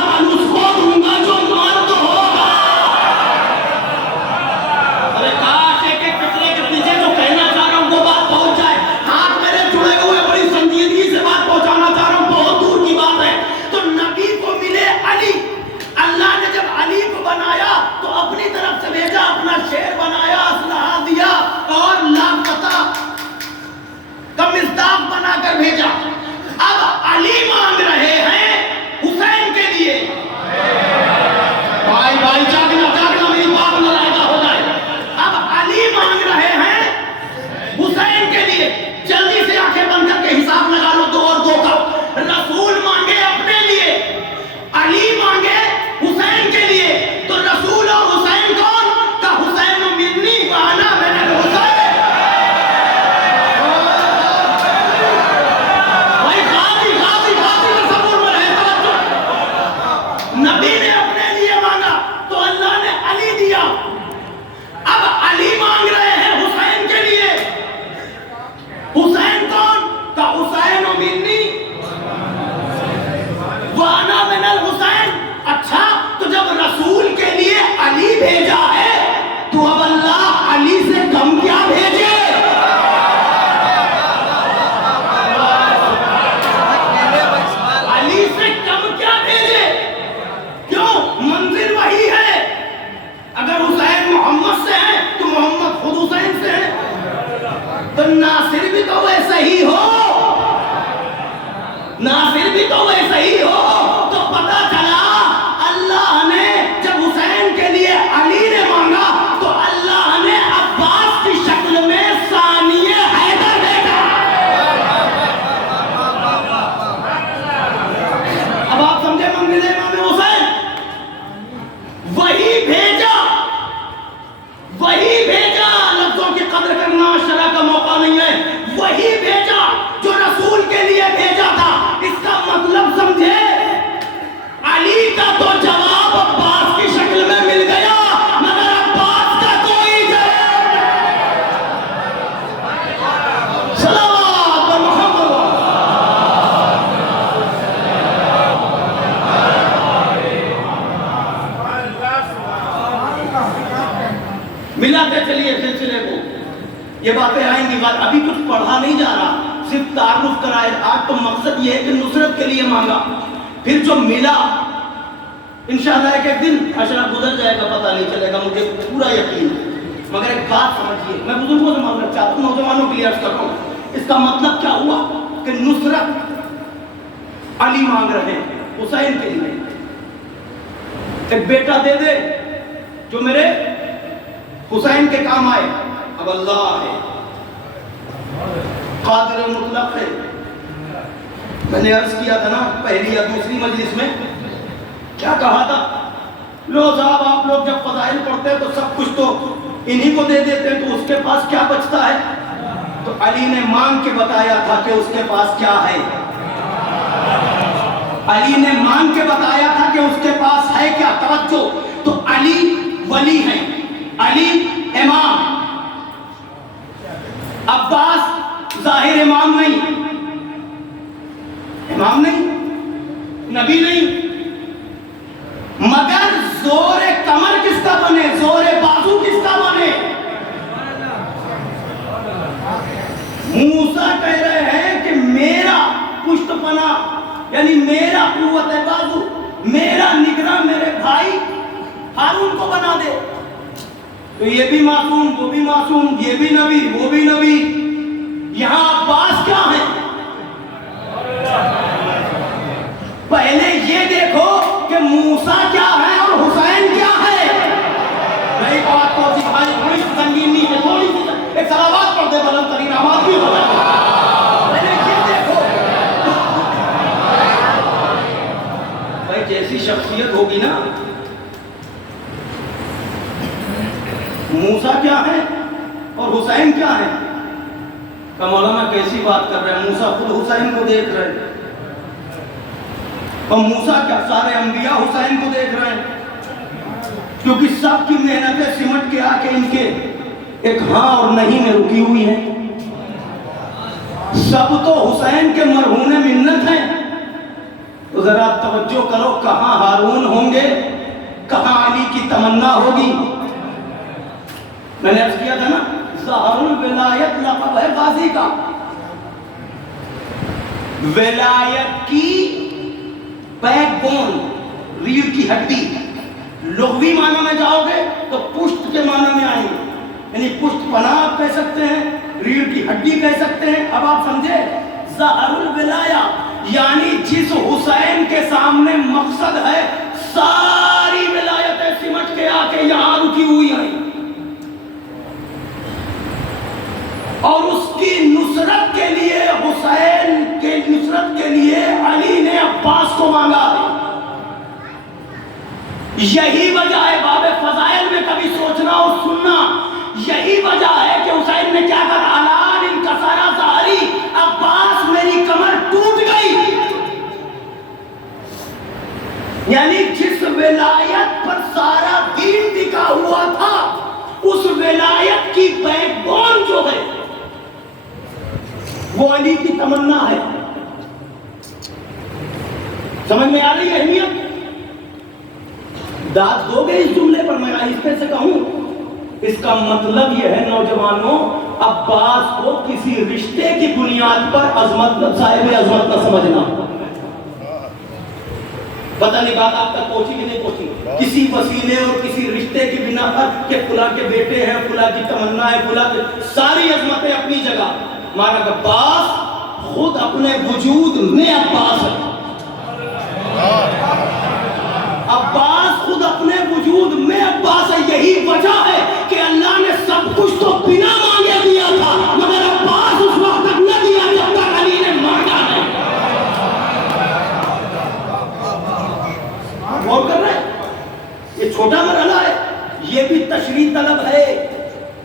تو ناصر بھی تو ویسا ہی ہو، ناصر بھی تو ویسا ہی ہو. تو پتہ چلا اللہ نے جب حسین کے لیے علی نے مانگا تو اللہ نے عباس کی شکل میں ثانی حیدر بھیجا. اب آپ سمجھے منزل امام حسین، وہی بھیجا، وہی بھیجا. لفظوں کی قدر کرنا شرع کا موقع نہیں ہے. وہی بھیجا جو رسول کے لیے بھیجا تھا. اس کا مطلب سمجھے، علی کا تو جواب عباس کی شکل میں مل گیا، مگر عباس کا کوئی جواب نہیں. صلوات محمد. ملاتے چلیے سلسلے کو، یہ باتیں آئیں گی. بات ابھی کچھ پڑھا نہیں جا رہا، صرف تعارف کرائے. آج تو مقصد یہ ہے کہ نصرت کے لیے مانگا، پھر جو ملا انشاءاللہ ایک دن اشرا گزر جائے گا، پتہ نہیں چلے گا، مجھے پورا یقین ہے. مگر ایک بات سمجھیے، میں بزرگوں سے معذرت چاہتا ہوں، نوجوانوں کے لیے عرض کر رہا ہوں. اس کا مطلب کیا ہوا کہ نصرت علی مانگ رہے ہیں حسین کے لیے. ایک بیٹا دے دے جو میرے حسین کے کام آئے. اب اللہ ہے، قادر مطلق ہے. میں نے عرض کیا تھا نا پہلی یا دوسری مجلس میں، کیا کہا تھا؟ لو صاحب آپ لوگ جب فضائل پڑھتے ہیں تو سب کچھ تو انہی کو دے دیتے ہیں، تو اس کے پاس کیا بچتا ہے؟ تو علی نے مانگ کے بتایا تھا کہ اس کے پاس کیا ہے. علی نے مانگ کے بتایا تھا کہ اس کے پاس ہے کیا. توجہ. تو علی ولی ہے، علی امام، عباس ظاہر امام نہیں، امام نہیں، نبی نہیں، مگر زور کمر کس کا بنے، زور بازو کس کا بنے. موسیٰ کہہ رہے ہیں کہ میرا پشت پناہ یعنی میرا قوت بازو، میرا نگراں میرے بھائی ہارون کو بنا دے. تو یہ بھی معصوم، وہ بھی معصوم، یہ بھی نبی، وہ بھی نبی. یہاں عباس کیا ہے؟ پہلے یہ دیکھو کہ موسیٰ کیا ہے اور حسین کیا ہے. میں ایک بات کو سکھائی، تھوڑی سی سنگین نہیں ہے، تھوڑی سی ایک صلوات پڑھ دے بلند ترین آواز بھی ہو جائے. پہلے یہ دیکھو بھائی، جیسی شخصیت ہوگی نا، موسیٰ کیا ہے اور حسین کیا ہے. کہ مولانا کیسی بات کر رہے ہیں، موسیٰ خود حسین کو دیکھ رہے ہیں، اور موسیٰ کیا سارے انبیاء حسین کو دیکھ رہے ہیں، کیونکہ سب کی محنتیں سمٹ کے آ کے ان کے ایک ہاں اور نہیں میں رکی ہوئی ہیں. سب تو حسین کے مرہون منت ہیں. تو ذرا توجہ کرو، کہاں ہارون ہوں گے، کہاں علی کی تمنا ہوگی. میں نے عرض کیا تھا نا، ظہر الولایت لقب ہے غازی کا. ولایت کی بیک بون، ریڑھ کی ہڈی. لغوی معنی میں جاؤ گے تو پشت کے معنی میں آئیں گے، یعنی پشت پناہ آپ کہہ سکتے ہیں، ریڑھ کی ہڈی کہہ سکتے ہیں. اب آپ سمجھے، ظہر الولایہ یعنی جس حسین کے سامنے مقصد ہے ساری ولایتیں سمٹ کے آ کے یہاں رکی ہوئی ہیں، اور اس کی نصرت کے لیے، حسین کے نصرت کے لیے علی نے عباس کو مانگا. یہی وجہ ہے باب فضائل میں کبھی سوچنا اور سننا، یہی وجہ ہے کہ حسین نے کیا کہا، الان انکسر ظہری، عباس میری کمر ٹوٹ گئی. یعنی جس ولایت پر سارا دین ٹکا ہوا تھا، اس ولایت کی بیک بون جو ہے وہ علی کی تمنا ہے. سمجھ میں آ رہی ہے اہمیت؟ داد دو گے اس جملے پر، میں آہستہ سے کہوں. اس کا مطلب یہ ہے نوجوانوں، عباس کو کسی رشتے کی بنیاد پر عظمت، صاحب عظمت نہ سمجھنا. پتہ نہیں بات آپ تک پہنچی کہ نہیں پہنچی. کسی وسیلے اور کسی رشتے کی بنا پر کہ فلاں کے بیٹے ہیں، فلاں کی تمنا ہے، فلاں کی ساری عظمتیں اپنی جگہ، مگر عباس خود اپنے وجود میں عباس ہے. عباس خود اپنے وجود میں عباس ہے. یہی وجہ ہے کہ اللہ نے سب کچھ تو بنا مانگے دیا تھا، مگر عباس اس وقت تک نہ دیا جب تک علی نے مانگا نہیں. غور کر رہے ہیں؟ یہ چھوٹا مرحلہ ہے، یہ بھی تشریح طلب ہے.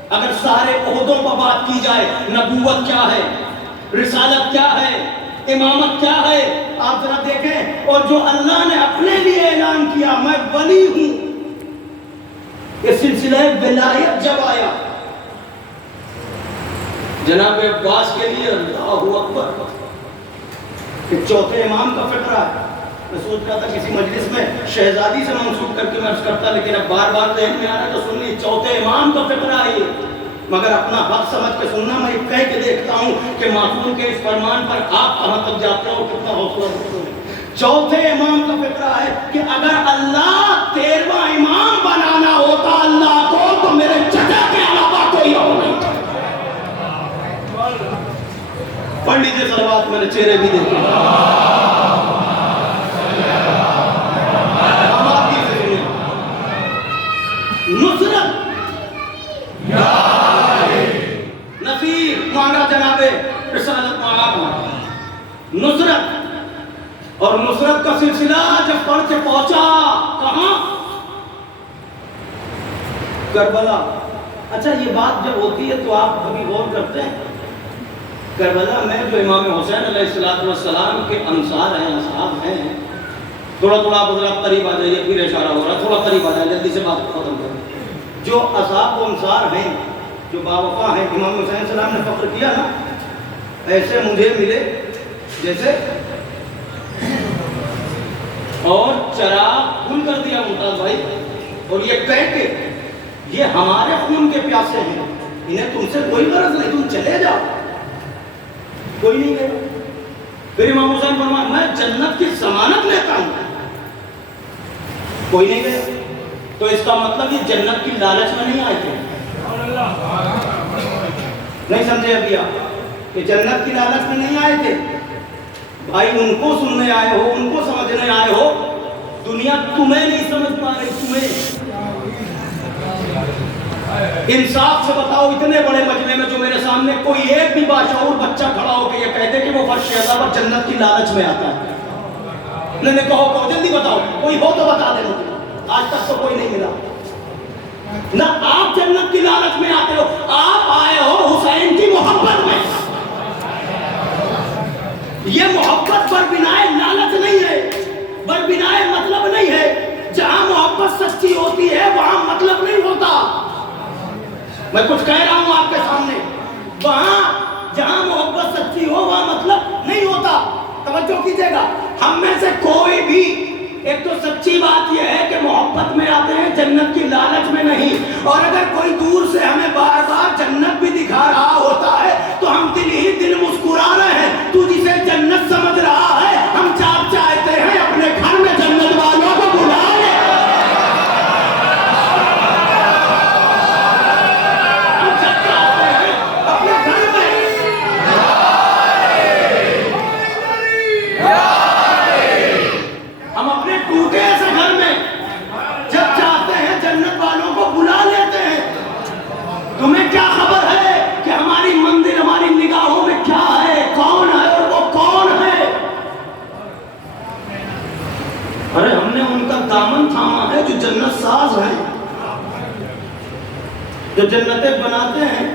اگر سارے عہدوں پر بات کی جائے، نبوت کیا ہے، رسالت کیا ہے، امامت کیا ہے، آپ ذرا دیکھیں. اور جو اللہ نے اپنے لیے اعلان کیا میں ولی ہوں، یہ سلسلہ ولایت جب آیا جناب عباس کے لیے اللہ اکبر کہ چوتھے امام کا فکرہ ہے. میں سوچ رہا تھا کسی مجلس میں شہزادی سے منسوب کر کے میں عرض کرتا، لیکن اب بار بار ذہن میں آ رہا ہے تو سن لی، چوتھے امام کا فکرہ ہے یہ. مگر اپنا حق سمجھ کے سننا، میں یہ کہہ کے دیکھتا ہوں کہ معصوم کے اس فرمان پر آپ کہاں تک جاتے ہو، کتنا حوصلہ رکھتے ہو. چوتھے امام کا فکرہ ہے کہ اگر اللہ 13واں امام بنانا ہوتا اللہ کو تو میرے چچا کے علاوہ کوئی اور نہیں تھا. پڑھ لیجیے صلوات، میں نے چہرے بھی دیکھے. نصرت نصیر مانگا جناب رسالت مانگا، نصرت، اور نصرت کا سلسلہ جب پڑھ کے پہنچا کہاں؟ کربلا. اچھا یہ بات جب ہوتی ہے تو آپ کبھی غور کرتے ہیں کربلا میں جو امام حسین علیہ السلام کے انصار ہیں، اصحاب ہیں، تھوڑا تھوڑا آپ حضرات قریب آ جائیے، پھر اشارہ ہو رہا ہے، تھوڑا قریب آ جائے، جلدی سے بات ختم کریں. جو اصحاب و انصار ہیں، جو باوفا ہیں، امام حسین علیہ السلام نے فخر کیا نا، ایسے مجھے ملے جیسے، اور چراغ کھل کر دیا ممتاز بھائی، اور یہ کہہ کے یہ ہمارے خون کے پیاسے ہیں، انہیں تم سے کوئی غرض نہیں، تم چلے جاؤ. کوئی نہیں گیا. پھر امام حسین فرمایا میں جنت کی ضمانت لیتا ہوں، کوئی نہیں گیا. تو اس کا مطلب یہ جنت کی لالچ میں نہیں آئے تھے. نہیں سمجھے ابھی آپ کہ جنت کی لالچ میں نہیں آئے تھے بھائی. ان کو سننے آئے ہو، ان کو سمجھنے آئے ہو، دنیا تمہیں نہیں سمجھ پا رہی. تمہیں انصاف سے بتاؤ، اتنے بڑے مجمع میں جو میرے سامنے کوئی ایک بھی باشعور بچہ کھڑا ہو کے یہ کہتے کہ وہ فرش اعلیٰ پر جنت کی لالچ میں آتا ہے؟ نہیں کہو جلدی بتاؤ، کوئی ہو تو بتا دے مجھے. آج تک تو کوئی نہیں ملا. نہ آپ جنت کی لالچ میں آتے ہو، آپ آئے ہو حسین کی محبت میں. یہ محبت بربنائے لالچ نہیں ہے، بربنائے مطلب نہیں ہے. جہاں محبت سچی ہوتی ہے وہاں مطلب نہیں ہوتا. میں کچھ کہہ رہا ہوں آپ کے سامنے، وہاں جہاں محبت سچی ہو وہاں مطلب نہیں ہوتا. توجہ کیجیے گا، ہم میں سے کوئی بھی، ایک تو سچی بات یہ ہے کہ محبت میں آتے ہیں، جنت کی لالچ میں نہیں. اور اگر کوئی دور سے ہمیں بار بار جنت بھی دکھا رہا ہوتا ہے تو ہم دل ہی دل مسکرا رہے ہیں. تو جسے جنت سمجھ رہا ہے، ہم چاہتے ہیں اپنے گھر میں جنت والوں کو بلا لے. ہم اپنے ٹوٹے ایسے گھر میں جب چاہتے ہیں جنت والوں کو بلا لیتے ہیں. تمہیں کیا خبر ہے کہ ہماری مندر ہماری نگاہوں میں کیا ہے، کون ہے اور وہ کون ہے؟ ارے ہم نے ان کا دامن تھاما ہے جو جنت ساز ہیں، جو جنتیں بناتے ہیں،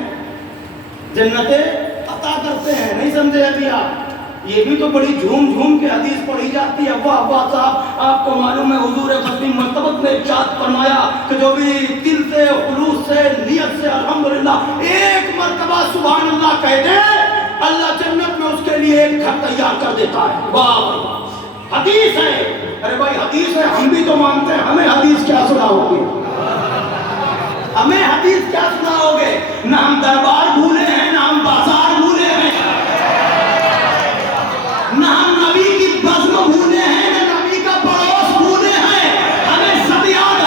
جنتیں عطا کرتے ہیں. نہیں سمجھے ابھی آپ؟ یہ بھی تو بڑی جھوم جھوم کے حدیث پڑھی جاتی ہے. واہ واہ صاحب، آپ کو معلوم ہے حضور خطبی مرتبت میں ارشاد فرمایا کہ جو بھی دل سے، خلوص سے، نیت سے الحمدللہ ایک مرتبہ سبحان اللہ کہہ دے، اللہ جنت میں اس کے لیے ایک گھر تیار کر دیتا ہے. واہ واہ، حدیث ہے. ارے بھائی حدیث ہے، ہم بھی تو مانتے ہیں. ہمیں حدیث کیا سناؤ گے؟ ہمیں حدیث کیا سناؤ گے؟ نہ ہم دربار بھولے ہیں، نہ ہم بازار بھولے ہیں، نہ ہم نبی کی بزم بھولے ہیں، نہ نبی کا پڑوس بھولے ہیں. ہمیں صدیان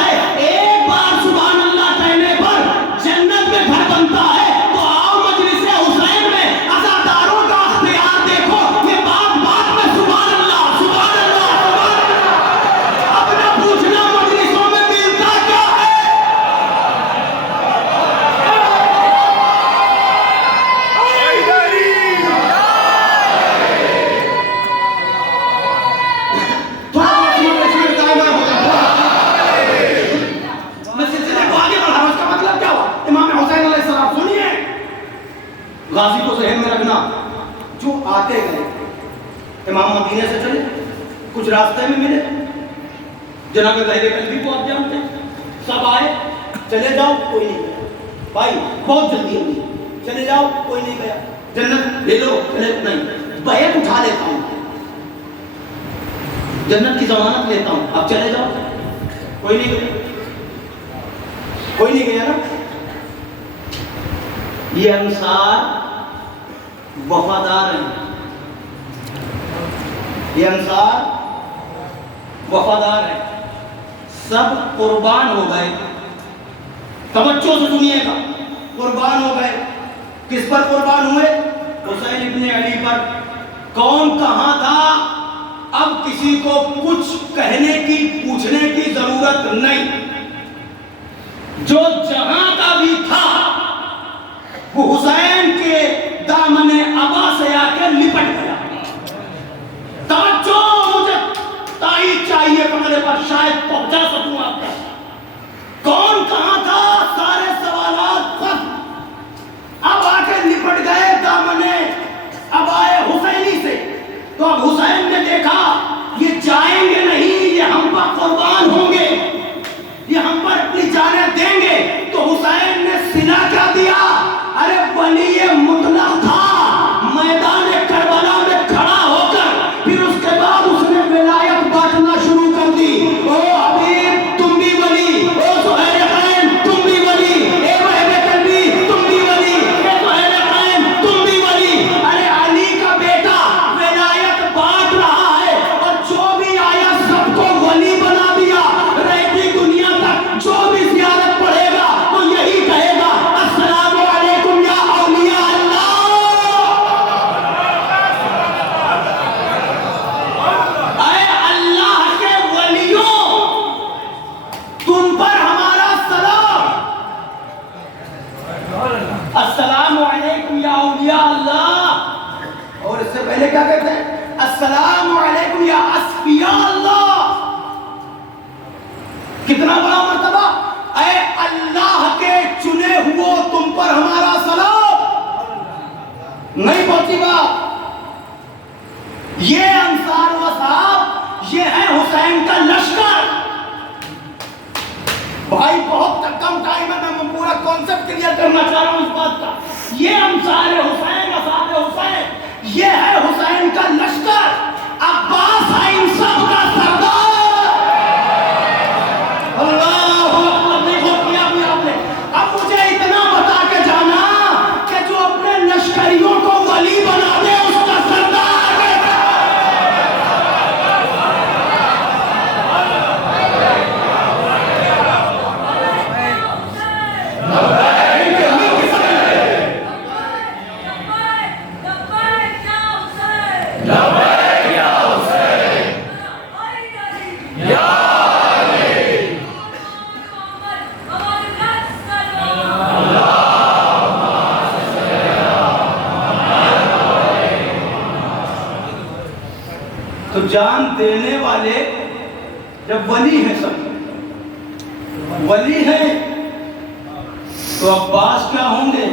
غازی کو ذہن میں رکھنا، جو آتے گئے امام مدینے سے چلے، کچھ راستے میں ملے، جناب غیر قلبی کو آپ جانتے ہیں، سب آئے، چلے جاؤ کوئی نہیں گیا، بھائی بہت جلدی ہوگی، چلے جاؤ کوئی نہیں گیا، جنت لے لو، چلے نہیں، بیعت اٹھا لیتا ہوں، جنت کی ضمانت لیتا ہوں، اب چلے جاؤ، کوئی نہیں گیا، کوئی نہیں گیا نا۔ یہ انصار وفادار ہیں، یہ انصار وفادار ہیں، سب قربان ہو گئے، توجہ سے سنیے گا، قربان ہو گئے، کس پر قربان ہوئے؟ حسین ابن علی پر۔ کون کہاں تھا؟ اب کسی کو کچھ کہنے کی پوچھنے کی ضرورت نہیں، جو جہاں کا بھی تھا وہ حسین کے دامن ابا سے آ کے لپٹ گیا۔ توجہ، مجھے تائید چاہیے پکڑے پر، شاید پہنچا سکوں آپ تک۔ کون کہاں تھا؟ سارے سوالات ختم، اب آ کے لپٹ گئے دامن ابائے حسینی سے۔ تو اب حسین نے دیکھا یہ جائیں گے نہیں، یہ ہم پر قربان ہوں گے، یہ ہم پر اپنی جانیں دیں گے۔ تو حسین نے صلہ کیا دیا؟ ارے ولی مطلق تھا، میدان کربلا میں کھڑا ہو کر پھر اس کے بعد اس نے ولایت بانٹنا شروع کر دی۔ او حبیب تم بھی ولی، او سہیل خین تم بھی ولی، اے وہب قلبی تم بھی ولی، اے سہیل خین تم بھی ولی۔ ارے علی کا بیٹا ولایت بانٹ رہا ہے، اور جو بھی آیا سب کو ولی بنا دیا۔ رہتی دنیا تک جو بھی زیارت پڑھے گا وہ یہی کہے گا السلام علیکم یا اولیاء اللہ۔ اے اللہ کے ولیوں، تم پر ہمارا سلام، السلام علیکم یا اولیاء اللہ۔ اور اس سے پہلے کیا کہتے ہیں؟ السلام علیکم یا اصفیاء اللہ۔ کتنا بڑا مرتبہ! اے اللہ کے چنے ہوئے تم پر ہمارا سلام۔ نہیں پہنچی بات؟ یہ انصار و صحاب، یہ ہے حسین کا لشکر۔ بھائی بہت کم ٹائم ہے، میں پورا کانسیپٹ کلیئر کرنا چاہ رہا ہوں اس بات کا۔ یہ انصار حسین، اصحاب حسین، یہ ہے حسین کا لشکر۔ عباس ہے ان سب کا سردار۔ اللہ اکبر، دیکھو کیا بھی آپ نے۔ اب مجھے اتنا بتا کے جانا کہ جو اپنے لشکریوں کو ولی بنا دے اس کا سردار ہے۔ تو جان دینے والے جب ولی ہیں، سب ولی ہیں، تو عباس کیا ہوں گے؟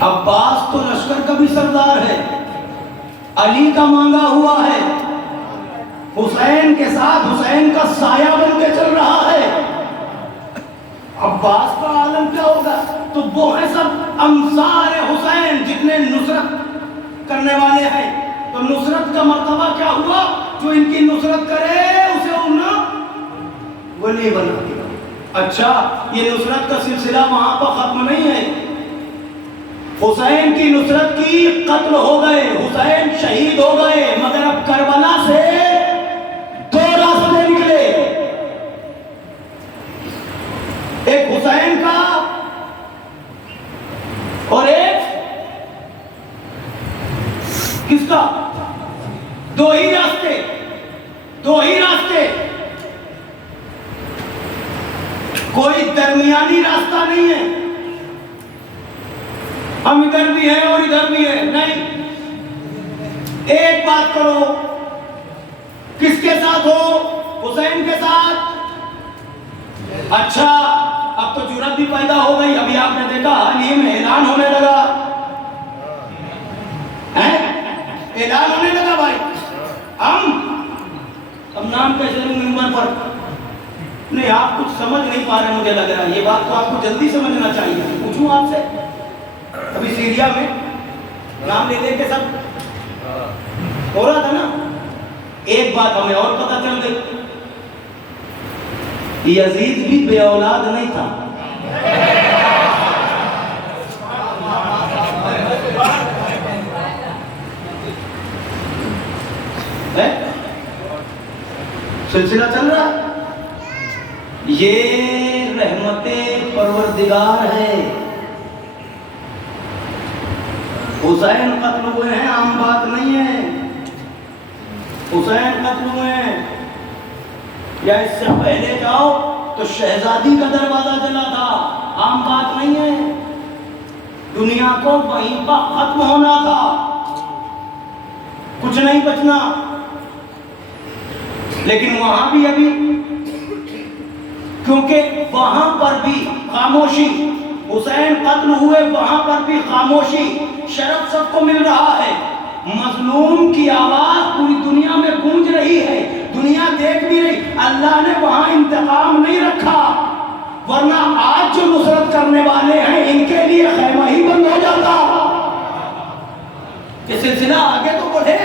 عباس تو لشکر کا بھی سردار ہے، علی کا مانگا ہوا ہے، حسین کے ساتھ حسین کا سایہ بن کے چل رہا ہے۔ عباس کا عالم کیا ہوگا؟ تو وہ ہے سب انصار حسین، جتنے نصرت کرنے والے ہیں۔ تو نصرت کا مرتبہ کیا ہوا؟ جو ان کی نصرت کرے اسے انہوں ولی بنا دیا۔ اچھا، یہ نصرت کا سلسلہ وہاں پر ختم نہیں ہے۔ حسین کی نصرت کی، قتل ہو گئے، حسین شہید ہو گئے، مگر اب کربلا سے دو راستے نکلے، ایک حسین کا اور ایک کس کا؟ دو ہی راستے، دو ہی راستے، کوئی درمیانی راستہ نہیں ہے۔ ہم ادھر بھی ہیں اور ادھر بھی ہیں، نہیں۔ ایک بات کرو، کس کے ساتھ ہو؟ حسین کے ساتھ۔ اچھا، اب تو جرأت بھی پیدا ہو گئی. ابھی آپ نے دیکھا حال ہی میں اعلان ہونے لگا, اعلان ہونے لگا بھائی, ہم اب نام کیسے لوں ممبر پر؟ نہیں, آپ کچھ سمجھ نہیں پا رہے مجھے لگ رہا ہے. یہ بات تو آپ کو جلدی سمجھنا چاہیے. پوچھوں آپ سے, ابھی سیریا میں نام لے کے سب ہو رہا تھا نا, ایک بات ہمیں اور پتہ چل گئی, یزید بھی بے اولاد نہیں تھا. سلسلہ چل رہا ہے. یہ رحمت پروردگار ہے. حسین قتل ہوئے ہیں, عام بات نہیں ہے. حسین قتل ہوئے ہیں, یا اس سے پہلے جاؤ تو شہزادی کا دروازہ جلا تھا, عام بات نہیں ہے. دنیا کو وہیں پر ختم ہونا تھا, کچھ نہیں بچنا. لیکن وہاں بھی ابھی, کیونکہ وہاں پر بھی خاموشی, حسین قتل ہوئے وہاں پر بھی خاموشی. شرف سب کو مل رہا ہے, مظلوم کی آواز پوری دنیا میں گونج رہی ہے, دنیا دیکھ بھی رہی. اللہ نے وہاں انتقام نہیں رکھا, ورنہ آج جو نصرت کرنے والے ہیں ان کے لیے خیمہ ہی بند ہو جاتا. یہ سلسلہ آگے تو بڑھے,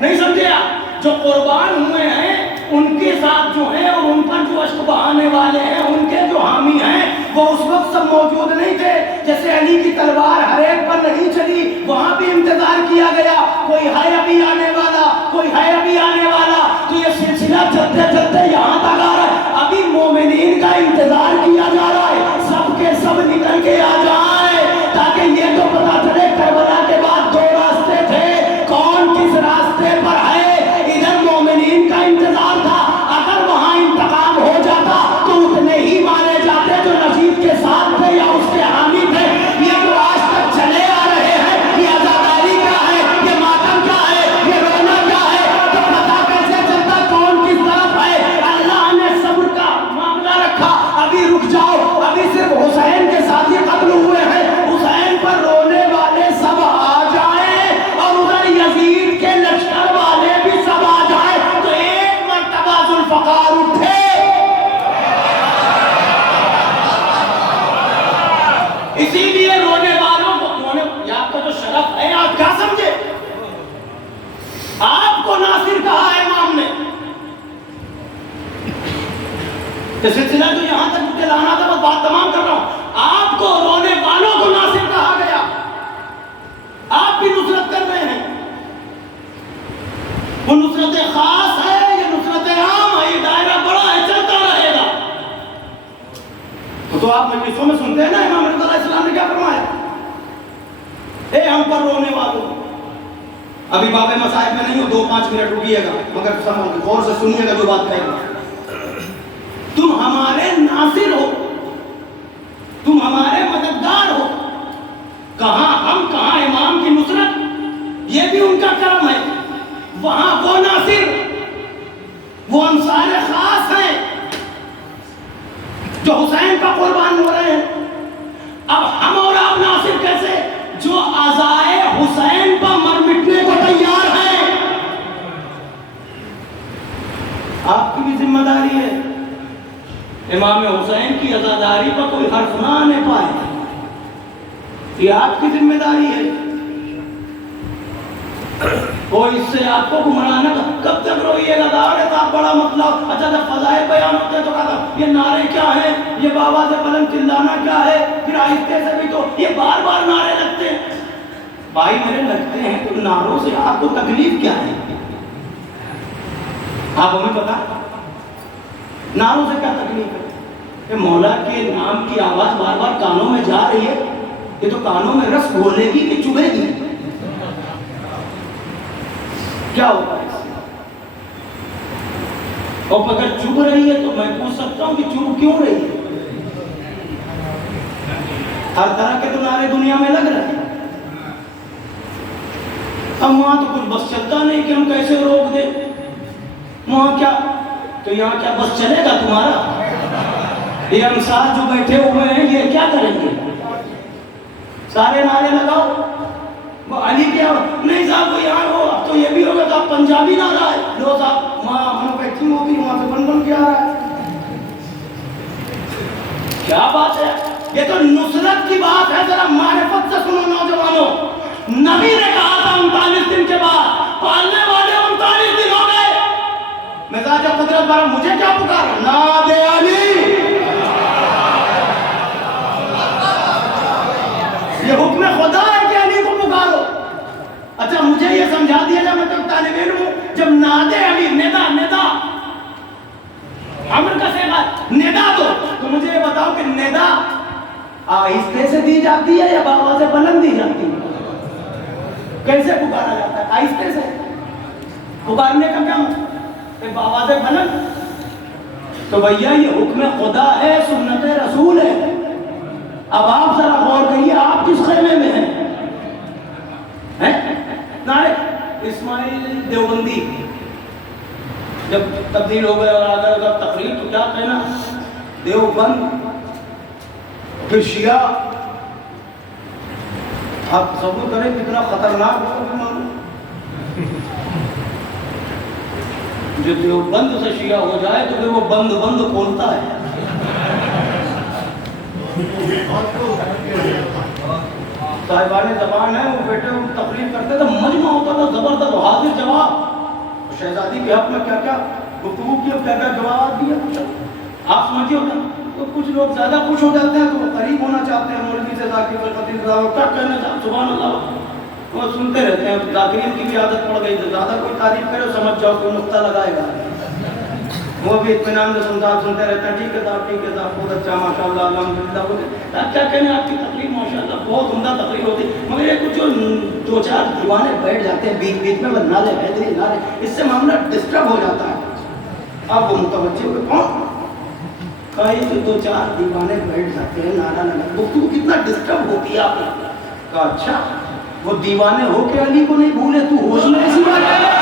نہیں سمجھے آپ؟ جو قربان ہوئے ہیں ان کے ساتھ جو ہیں اور ان پر جو اشک بہانے والے ہیں, ان کے جو حامی ہیں, وہ اس وقت سب موجود نہیں تھے. جیسے علی کی تلوار ہر ایک پر نہیں چلی, وہاں بھی انتظار کیا گیا, کوئی ہے ابھی آنے والا, کوئی ہے ابھی آنے والا. تو یہ سلسلہ چلتے چلتے یہاں تک آ رہا ہے. ابھی مومنین کا انتظار کیا جا رہا ہے, سب کے سب نکل کے آ جائیں, تاکہ یہ تو پتا چلے کربلا کے بعد دو راستے تھے, کون کس راستے پر ہے. ادھر مومنین کا انتظار تھا, اگر وہاں انتقام ہو جاتا تو اتنے ہی مارے جاتے جو نصیب کے ساتھ تھے یا اس کے حامی تھے. یہ جو آج تک چلے آ رہے ہیں, یہ عزاداری کیا ہے, یہ ماتم کیا ہے, یہ رونا کیا ہے, تو پتا کیسے چلتا کون کس طرف ہے. اللہ نے صبر کا معاملہ رکھا. ابھی رک جاؤ, ابھی صرف حسین کے ساتھ ہی قتل ہوئے ہیں, حسین پر رونے والے سب آ جائیں اور ادھر یزید کے لشکر والے بھی سب آ جائیں, تو ایک مرتبہ ذوالفقار اٹھے. اسی لیے رونے والوں کو, یہ آپ کا جو شرف ہے, آپ کیا سمجھے, آپ کو ناصر کہا ہے امام نے. یہ سلسلہ جو یہاں تک مجھے لانا تھا, بس بات تمام کر رہا ہوں. آپ کو رونے والوں کو ناصر کہا گیا, آپ بھی نصرت کر رہے ہیں. وہ نصرت خاص ہے, یہ نصرت عام ہے, یہ دائرہ بڑا ہے, چلتا رہے گا. تو آپ مجلسوں میں سنتے ہیں نا امام رضا علیہ السلام نے کیا فرمایا, اے ہم پر رونے والوں. ابھی باب مصائب میں نہیں ہو, 2-5 منٹ رکیے گا, مگر غور سے سنیے گا جو بات کہہ رہا ہوں. تم ہمارے ناصر ہو, تم ہمارے مددگار ہو. کہاں ہم, کہاں امام کی نصرت, یہ بھی ان کا کرم ہے. وہاں وہ ناصر, وہ انصار خاص ہیں جو حسین کا قربان ہو رہے ہیں. اب ہم اور آپ ناصر کیسے, جو عزائے حسین پر مر مٹنے کو تیار ہیں. آپ کی بھی ذمہ داری ہے, امام حسین کی عزاداری پر کوئی حرف نہ آنے پائے, یہ آپ کی ذمہ داری ہے. کوئی اس سے آپ کو گمراہ کا کب تک روئیے گا, داڑے صاحب بڑا مطلب. اچھا جب فضائل بیان ہوتے ہیں تو کہا یہ نعرے کیا ہیں, یہ بابا سے بلند چلانا کیا ہے, پھر آہستہ سے بھی تو یہ بار بار نعرے لگتے ہیں. بھائی میرے لگتے ہیں تو نعروں سے آپ کو تکلیف کیا ہے, آپ ہمیں پتا نعروں سے کیا تکلیف ہے. کہ مولا کے نام کی آواز بار بار کانوں میں جا رہی ہے, یہ تو کانوں میں رس گھولے گی کہ چبھے گی, کیا ہوتا ہے. اور اگر چبھ رہی ہے تو میں پوچھ سکتا ہوں کہ چبھ کیوں رہی ہے. ہر طرح کے تو نعرے دنیا میں لگ رہے ہیں, اب وہاں تو کچھ بس چلتا نہیں کہ ہم کیسے روک دیں. وہاں کیا, تو یہاں کیا بس چلے گا تمہارا, یہ انصار جو بیٹھے ہوئے ہیں یہ کیا کریں گے؟ سارے نعرے لگاؤ، وہ علی کیا نہیں صاحب وہ یہاں ہو، اب تو یہ بھی ہوگا تو آپ پنجابی نعرہ ہے، لو صاحب وہاں مینوفیکچرنگ ہوتی ہے، وہاں سے بن بن کے آ رہا ہے. کیا بات ہے؟ یہ تو نصرت کی بات ہے. ذرا معرفت سے سنو نوجوانوں. نبی نے کہا تھا 39 دن کے بعد، پالنے والے 39 دن ہو گئے. مزاج قدرت بارہ مجھے کیا پکارا؟ ناد علی. یہ حکم خدا ہے کہ علی کو پکارو. اچھا مجھے یہ سمجھا دیا جائے، میں تو طالب علم ہوں، جب ناد علی ندا عمر کا صیغہ ندا دو تو مجھے یہ بتاؤ کہ ندا آہستہ سے دی جاتی ہے یا بآواز بلند دی جاتی ہے؟ کیسے پکارا جاتا ہے؟ آہستہ سے. پکارنے کا کیا مطلب ہے؟ بآواز بلند. تو بھیا یہ حکم خدا ہے، سنت رسول ہے. اب آپ ذرا غور کریے، آپ کس خیمے میں ہیں؟ نعرے اسماعیل دیوبندی جب تبدیل ہو گئے اور اگر تقریر تو کیا کہنا، دیوبند پھر شیعہ. آپ تصور کریں کتنا خطرناک ہو. جو دیوبند سے شیعہ ہو جائے تو پھر وہ بند کھولتا ہے. صاحبان زبان ہے، وہ بیٹے تقریر کرتے تھے، مجمع ہوتا تھا زبردست، حاضر جواب. شہزادی کے حق میں کیا کیا گفتگو کی اور کیا کیا جواب دیا. آپ سمجھیے ہوتا تو کچھ لوگ زیادہ خوش ہو جاتے ہیں تو وہ قریب ہونا چاہتے ہیں مولوی سے، ذاکر سے، خطیب صاحب کیا کہنا چاہتے، سبحان اللہ وہ سنتے رہتے ہیں. ذاکرین کی بھی عادت پڑ گئی تو زیادہ کوئی تعریف کرے سمجھ جاؤ کوئی نقطہ لگائے گا، وہ بھی اطمینان سے سنتے رہتے ہیں. ٹھیک ہے صاحب، ٹھیک ہے صاحب، بہت اچھا، ماشاء اللہ، الحمدللہ. کیا کہنے آپ کی تقریر ماشاء اللہ بہت عمدہ تقریر ہوتی، مگر یہ کچھ جو دو چار دیوانے بیٹھ جاتے ہیں بیچ میں، بس نعرے حیدری نعرے، اس سے معاملہ ڈسٹرب ہو جاتا ہے. آپ وہ متوجہ ہوئے کون؟ کئی تو دو چار دیوانے بیٹھ جاتے ہیں نعرہ لگا، گفتگو کتنا ڈسٹرب ہوتی ہے. آپ نے کہا اچھا وہ دیوانے ہو کے علی کو نہیں بھولے، تو ہوش میں ایسی بات ہے.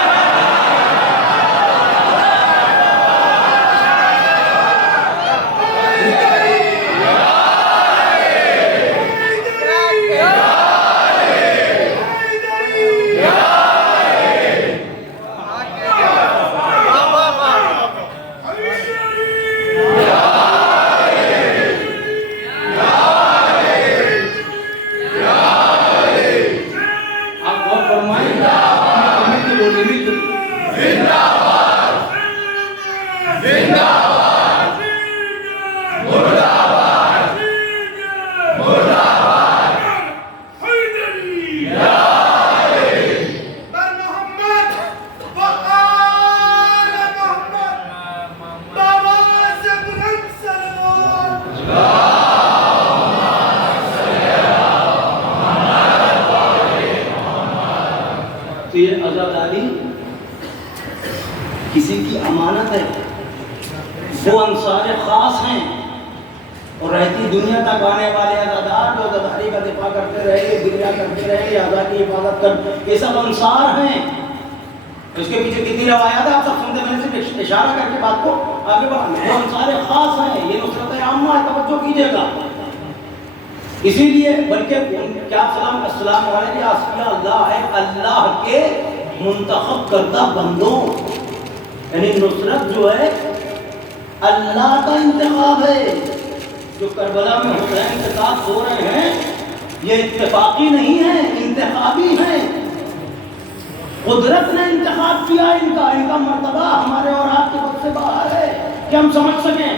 کسی کی امانت ہے، وہ انصار خاص ہیں اور رہتی دنیا تک آنے والے عزادار جو عزاداری کا دفاع کرتے رہے، گریا کرتے رہے، یا آزادی کی حفاظت کر، یہ سب انصار ہیں. اس کے پیچھے کتنی روایات ہیں آپ سب سنتے، میں نے صرف اشارہ کر کے بات کو آگے بڑھانا. وہ انصار خاص ہیں، یہ نصرت عامہ ہے، توجہ کیجیے گا. اسی لیے بلکہ کیا السلام علیکم یا اللہ ہے، اللہ کے منتخب کردہ بندوں، یعنی نصرت جو ہے اللہ کا انتخاب ہے. جو کربلا میں حسین کے ساتھ ہو رہے ہیں یہ اتفاقی نہیں ہے، انتخابی ہیں. قدرت نے انتخاب کیا ان کا مرتبہ ہمارے اور آپ کے وقت سے باہر ہے کہ ہم سمجھ سکیں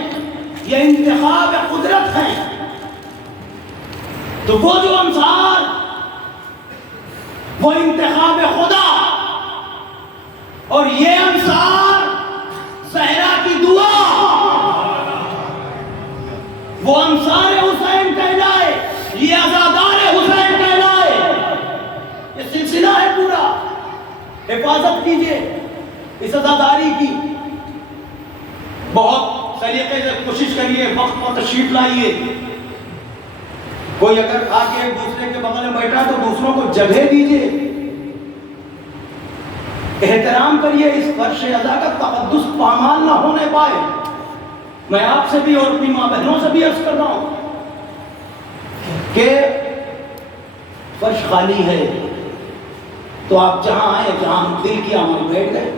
یہ انتخاب قدرت ہیں. تو وہ جو انصار وہ انتخاب خدا، اور یہ انصار زہرا کی دعا، وہ انصار حسین کہلائے، یہ عزادار حسین کہلائے. یہ سلسلہ ہے پورا، حفاظت کیجئے اس عزاداری کی. بہت سلیقے سے کوشش کریے، وقت پر تشریف لائیے. کوئی اگر آ کے ایک دوسرے کے بغل میں بیٹھا تو دوسروں کو جگہ دیجئے، احترام کریے. اس فرش عزا کا تقدس پامال نہ ہونے پائے. میں آپ سے بھی اور اپنی ماں بہنوں سے بھی عرض کر رہا ہوں کہ فرش خالی ہے تو آپ جہاں آئے، جہاں دل کیا وہاں بیٹھ گئے،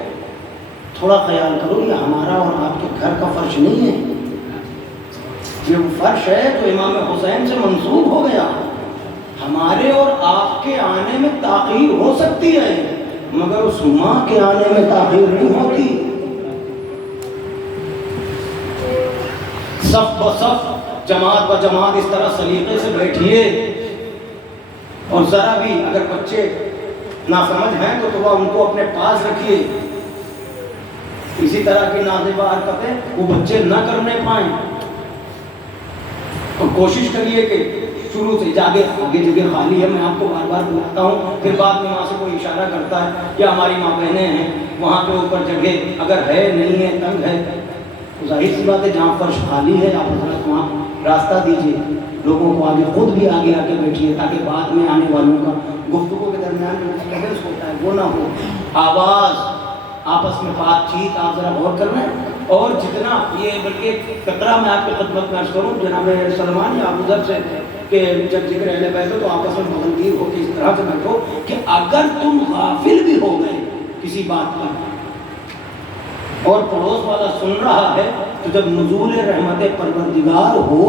تھوڑا خیال کرو یہ ہمارا اور آپ کے گھر کا فرش نہیں ہے، یہ فرش ہے تو امام حسین سے منسوب ہو گیا۔ ہمارے اور آپ کے آنے میں تاخیر ہو سکتی ہے مگر اس ماں کے آنے میں تاخیر نہیں ہوتی۔ صف ب صف، جماعت ب جماعت اس طرح سلیقے سے بیٹھیے، اور ذرا بھی اگر بچے ناسمجھ ہیں تو تھوڑا ان کو اپنے پاس رکھیے، اسی طرح کی نازیبہ حرکتیں وہ بچے نہ کرنے پائیں، اور کوشش کریے کہ شروع سے آگے جگہ خالی ہے، میں آپ کو بار بار بلاتا ہوں، پھر بعد میں وہاں سے کوئی اشارہ کرتا ہے کہ ہماری ماں بہنیں ہیں وہاں پہ اوپر جگہ اگر ہے نہیں ہے تنگ ہے، تو ظاہر سی بات ہے جہاں فرش خالی ہے آپ حضرات وہاں راستہ دیجیے، لوگوں کو آگے، خود بھی آگے آ کے بیٹھیے تاکہ بعد میں آنے والوں کا گفتگو کے درمیان جو ڈسٹربنس ہوتا ہے وہ نہ ہو، آواز آپس میں بات چیت آپ ذرا غور کر رہے ہیں۔ اور جتنا یہ بلکہ فقرہ میں آپ کی خدمت میں عرض کروں جناب سلمان یا ابو ذر سے کہ جب ذکر اہل بیت ہو تو آپس میں مغلگیر ہو کے اس طرح سے بیٹھو کہ اگر تم غافل بھی ہو گئے کسی بات پر اور پڑوس والا سن رہا ہے تو جب نزول رحمت پروردگار ہو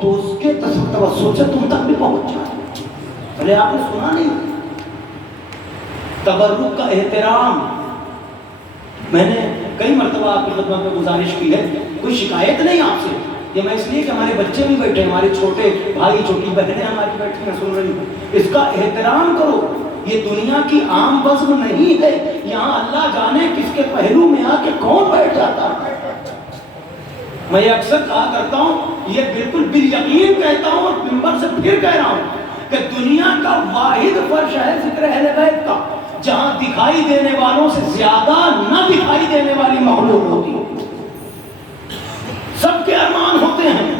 تو اس کے توسط سے تم تک بھی پہنچ جائے، بھلے آپ نے سنا نہیں۔ تبرک کا احترام، میں نے کئی مرتبہ آپ کی خدمت میں گزارش کی ہے، کوئی شکایت نہیں آپ سے، یہ میں اس لیے کہ ہمارے بچے بھی بیٹھے ہیں، ہمارے چھوٹے بھائی چھوٹی بہنیں ہماری بیٹھی ہیں سن رہی ہیں، اس کا احترام کرو، یہ دنیا کی عام بزم نہیں ہے، یہاں اللہ جانے کس کے پہلو میں آ کے کون بیٹھ جاتا ہے۔ میں یہ اکثر کہا کرتا ہوں، یہ بالکل بالیقین کہتا ہوں اور منبر سے پھر کہہ رہا ہوں کہ دنیا کا واحد فرش ہے ذکر اہل بیت کا، جہاں دکھائی دینے والوں سے زیادہ نہ دکھائی دینے والی مخلوق ہوتی ہے۔ سب کے ارمان ہوتے ہیں،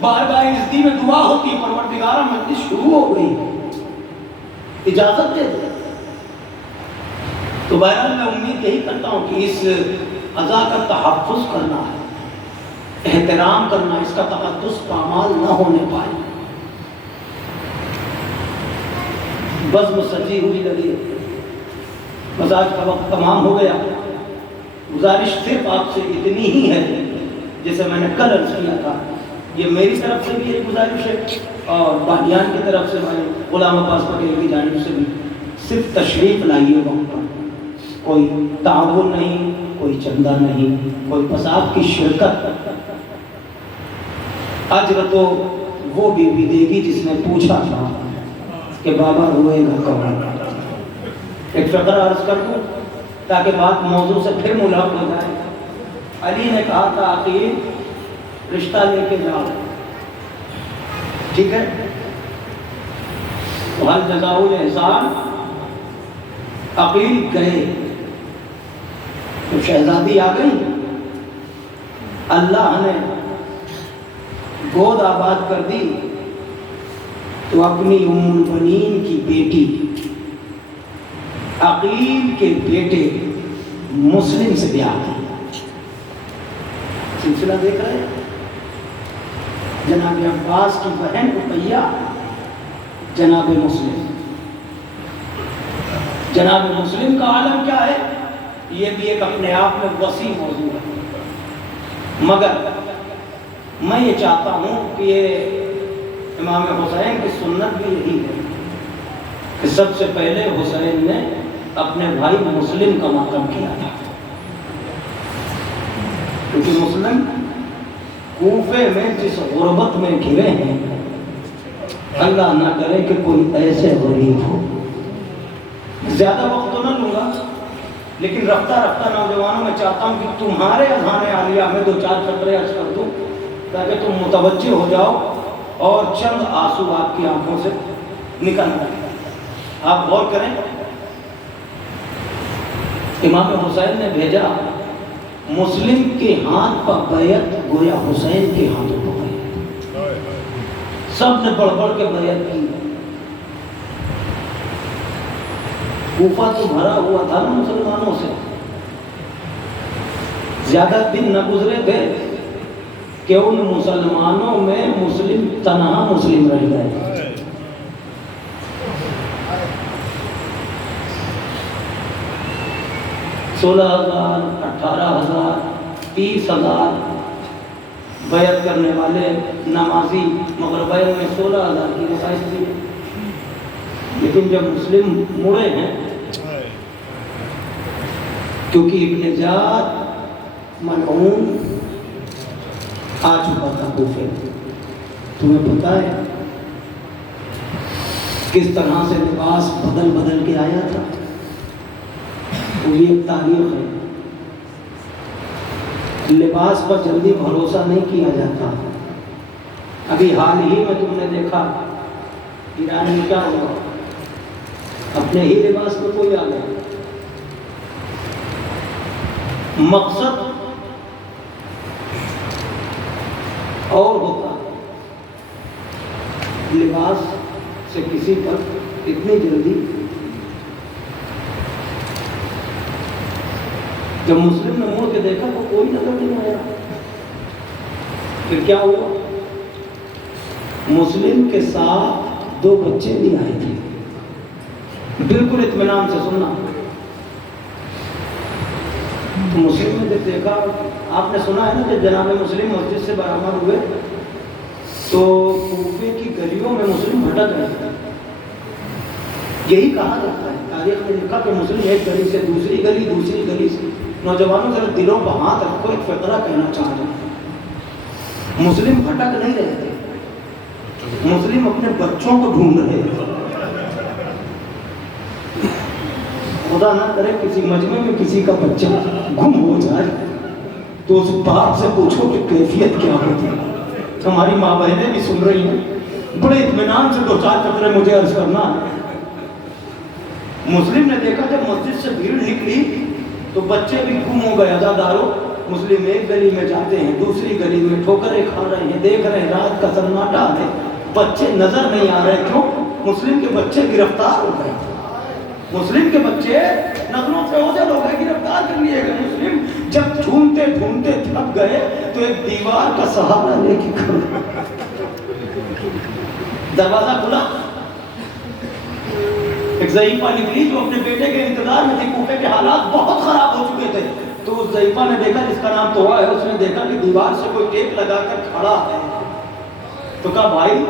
بارگاہ عزتی میں دعا ہوتی، پروردگارہ مجلس شروع ہو گئی، اجازت دے دے۔ تو بہرحال میں امید یہی کرتا ہوں کہ اس عزا کا تحفظ کرنا ہے، احترام کرنا، اس کا تقدس پامال نہ ہونے پائے۔ بزم سجی ہوئی لگی، مزاج کا وقت تمام ہو گیا، گزارش صرف آپ سے اتنی ہی ہے جیسے میں نے کل عرض کیا تھا، یہ میری طرف سے بھی ایک گزارش ہے اور بادیان کی طرف سے میں غلام عباس پٹیل کی جانب سے بھی، صرف تشریف لائیے وقت پر، کوئی تعاون نہیں، کوئی چندہ نہیں، کوئی فساد کی شرکت، اجر تو وہ بھی دے گی جس نے پوچھا تھا کہ بابا روئے گا کون۔ ایک فقرہ عرض کر دوں تاکہ بات موضوع سے پھر ملحق ہو جائے۔ علی نے کہا تھا عقیل رشتہ لے کے جاؤ، ٹھیک ہے، تو حل جزاء الاحسان، عقیل گئے، تو شہزادی آ گئی، اللہ نے گود آباد کر دی، تو اپنی ام البنین کی بیٹی عقیل کے بیٹے مسلم سے بیاہ کیا۔ سلسلہ دیکھ رہے ہیں، جناب عباس کی بہن رقیہ جناب مسلم، جناب مسلم کا عالم کیا ہے یہ بھی ایک اپنے آپ میں وسیع موضوع ہے، مگر میں یہ چاہتا ہوں کہ یہ امام حسین کی سنت بھی یہی ہے کہ سب سے پہلے حسین نے اپنے بھائی مسلم کا ماتم کیا تھا، کیونکہ مسلم کوفے میں جس غربت میں گھرے ہیں، اللہ نہ کرے کہ کوئی ایسے غریب ہو۔ زیادہ وقت تو نہ لوں گا لیکن رفتہ رفتہ نوجوانوں میں چاہتا ہوں کہ تمہارے اذہان عالیہ میں دو چار فقرے عرض کر دوں تاکہ تم متوجہ ہو جاؤ اور چند آنسو آپ کی آنکھوں سے نکل آئے۔ آپ غور کریں، امام حسین نے بھیجا مسلم کے ہاتھ پر بیعت گویا حسین کے ہاتھوں پر بیعت، سب نے بڑھ بڑھ کے بیعت کی۔ کوفہ تو بھرا ہوا تھا نا مسلمانوں سے، زیادہ دن نہ گزرے تھے کہ ان مسلمانوں میں مسلم تنہا مسلم رہ گئے. 16,000 18,000 30,000 بیعت کرنے والے نمازی، مگر بیعت میں 16,000 کی رسائش تھی. لیکن جب مسلم مڑے ہیں، کیونکہ ابن زیاد ملعون آ چکا تھا کوفے. تمہیں پتہ ہے کس طرح سے لباس بدل بدل کے آیا تھا؟ وہ بھی ایک تاریخ ہے. لباس پر جلدی بھروسہ نہیں کیا جاتا. ابھی حال ہی میں تم نے دیکھا ایران میں کیا ہوا، اپنے ہی لباس میں کوئی آ گیا. مقصد اور ہوتا ہے، لباس سے کسی پر اتنی جلدی. جب مسلم نے مڑ کے دیکھا تو کوئی نظر نہیں آیا. پھر کیا ہوا؟ مسلم کے ساتھ 2 بچے بھی آئے تھے. بالکل اطمینان سے سننا. مسلم نے جب دیکھا، آپ نے سنا ہے نا کہ جناب مسلم مسجد سے برآمد ہوئے تو کوفے کی گلیوں میں مسلم بھٹک رہے تھے. یہی کہا جاتا ہے، تاریخ میں لکھا کہ مسلم ایک گلی سے دوسری گلی، دوسری گلی سے. نوجوانوں ذرا دلوں پر ہاتھ رکھو، ایک فقرہ کہنا چاہ رہے ہیں. مسلم بھٹک نہیں رہے تھے، مسلم اپنے بچوں کو ڈھونڈ رہے تھے. خدا نہ کرے کسی مجمع میں کسی کا بچہ گم ہو جائے تو اس باپ سے پوچھو کہ کیفیت کیا ہوتی ہے. ہماری ماں بہنیں بھی سن رہی ہیں، بڑے اطمینان سے 2-4 قطرے مجھے عرض کرنا ہے. مسلم نے دیکھا جب مسجد سے بھیڑ نکلی تو بچے بھی گم ہو گئے. عزادارو، مسلم ایک گلی میں جاتے ہیں، دوسری گلی میں ٹھوکریں کھا رہے ہیں، دیکھ رہے ہیں رات کا سناٹا ہے، بچے نظر نہیں آ رہے. کیوں؟ مسلم کے بچے گرفتار ہو گئے. مسلم کے بچے نظروں سے اوجھل ہو گئے، گرفتار کر لیے گئے. مسلم جب ڈھونڈتے ڈھونڈتے تھک گئے تو ایک دیوار کا سہارا لے کے کھڑے. دروازہ کھلا، ایک ضعیفہ نکلی جو اپنے بیٹے کے انتظار میں تھی. کوفے کے حالات بہت خراب ہو چکے تھے. تو اس ضعیفہ نے دیکھا، جس کا نام توحا ہے، اس نے دیکھا کہ دیوار سے کوئی ٹیپ لگا کر کھڑا ہے. تو کہا بھائی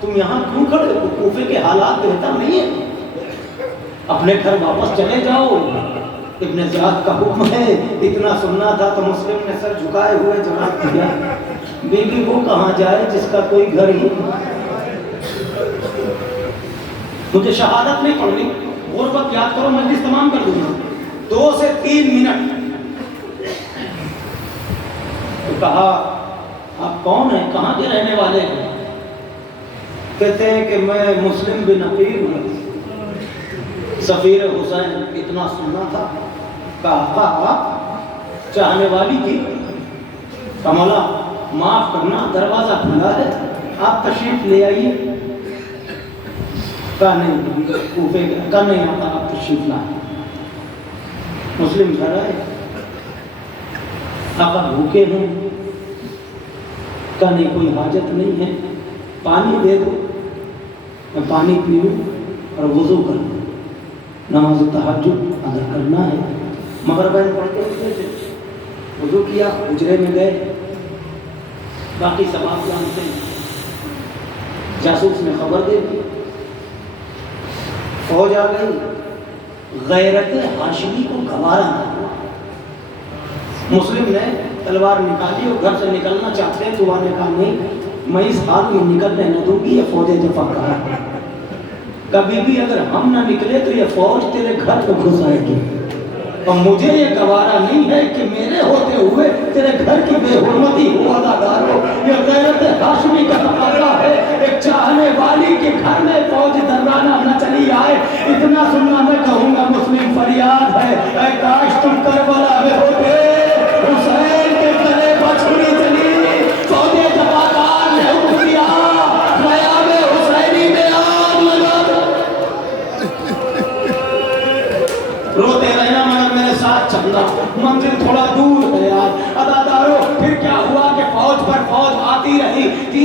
تم یہاں کیوں کھڑے ہو؟ کوفے کے حالات بہتر نہیں ہیں، اپنے گھر واپس چلے جاؤ. ابن زیاد کا حکم ہے. اتنا سننا تھا تو مسلم نے سر جھکائے ہوئے جواب دیا، بی بی وہ کہاں جائے جس کا کوئی گھر ہی. مجھے شہادت نہیں پڑھنی، غربت یاد کرو، مجلس تمام کر دوں گا. 2 سے 3 منٹ. تو کہا آپ کون ہیں، کہاں کے رہنے والے ہیں؟ کہتے ہیں کہ میں مسلم بن عقیل ہوں، سفیر حسین. اتنا سننا تھا. کہا آپ چاہنے والی تھی؟ کملا معاف کرنا، دروازہ کھلا ہے، آپ تشریف لے آئیے. کہا نہیں، کوفے کا نہیں آتا، آپ تشریف لائیں. مسلم گھر آئے. آقا بھوکے ہیں؟ کہا نہیں، کوئی حاجت نہیں ہے، پانی دے دو، میں پانی پیوں اور وضو کروں. نماز تہجد ادا کرنا ہے. مغرب پڑھ کے اٹھے تھے، وضو کیا، حجرے میں گئے. باقی سب آپ جانتے ہیں. جاسوس نے خبر دے دی، فوج آ گئی. غیرت ہاشمی کو گوارا نہ ہوا. مسلم نے تلوار نکالی اور گھر سے نکلنا چاہتے ہیں. تو نے کہا نہیں، میں اس حال میں نکلنے نہ دوں گی، یہ فوج جفاکار ہے. کبھی بھی اگر ہم نہ نکلے تو یہ فوج تیرے گھر کو گھس آئے گی، اور مجھے یہ گوارا نہیں ہے کہ میرے ہوتے ہوئے تیرے گھر کی بے حرمتی ہو. اداکارو، یہ غیرت ہاشمی کا تقاضا ہے. ایک چاہنے والی کے گھر میں فوج درانہ نہ چلی آئے. اتنا سننا میں کہوں گا، مسلم فریاد ہے، اے کاش تم کربلا میں ہوتے. حسین کے گلے پر چھری چلی، فوج جفاکار نے حکم دیا، خیام حسینی میں آگ لگا دو. روتے رہنا مگر میرے ساتھ چلنا، منزل تھوڑا دور ہے یار. ادادارو، پھر کیا ہوا کہ فوج پر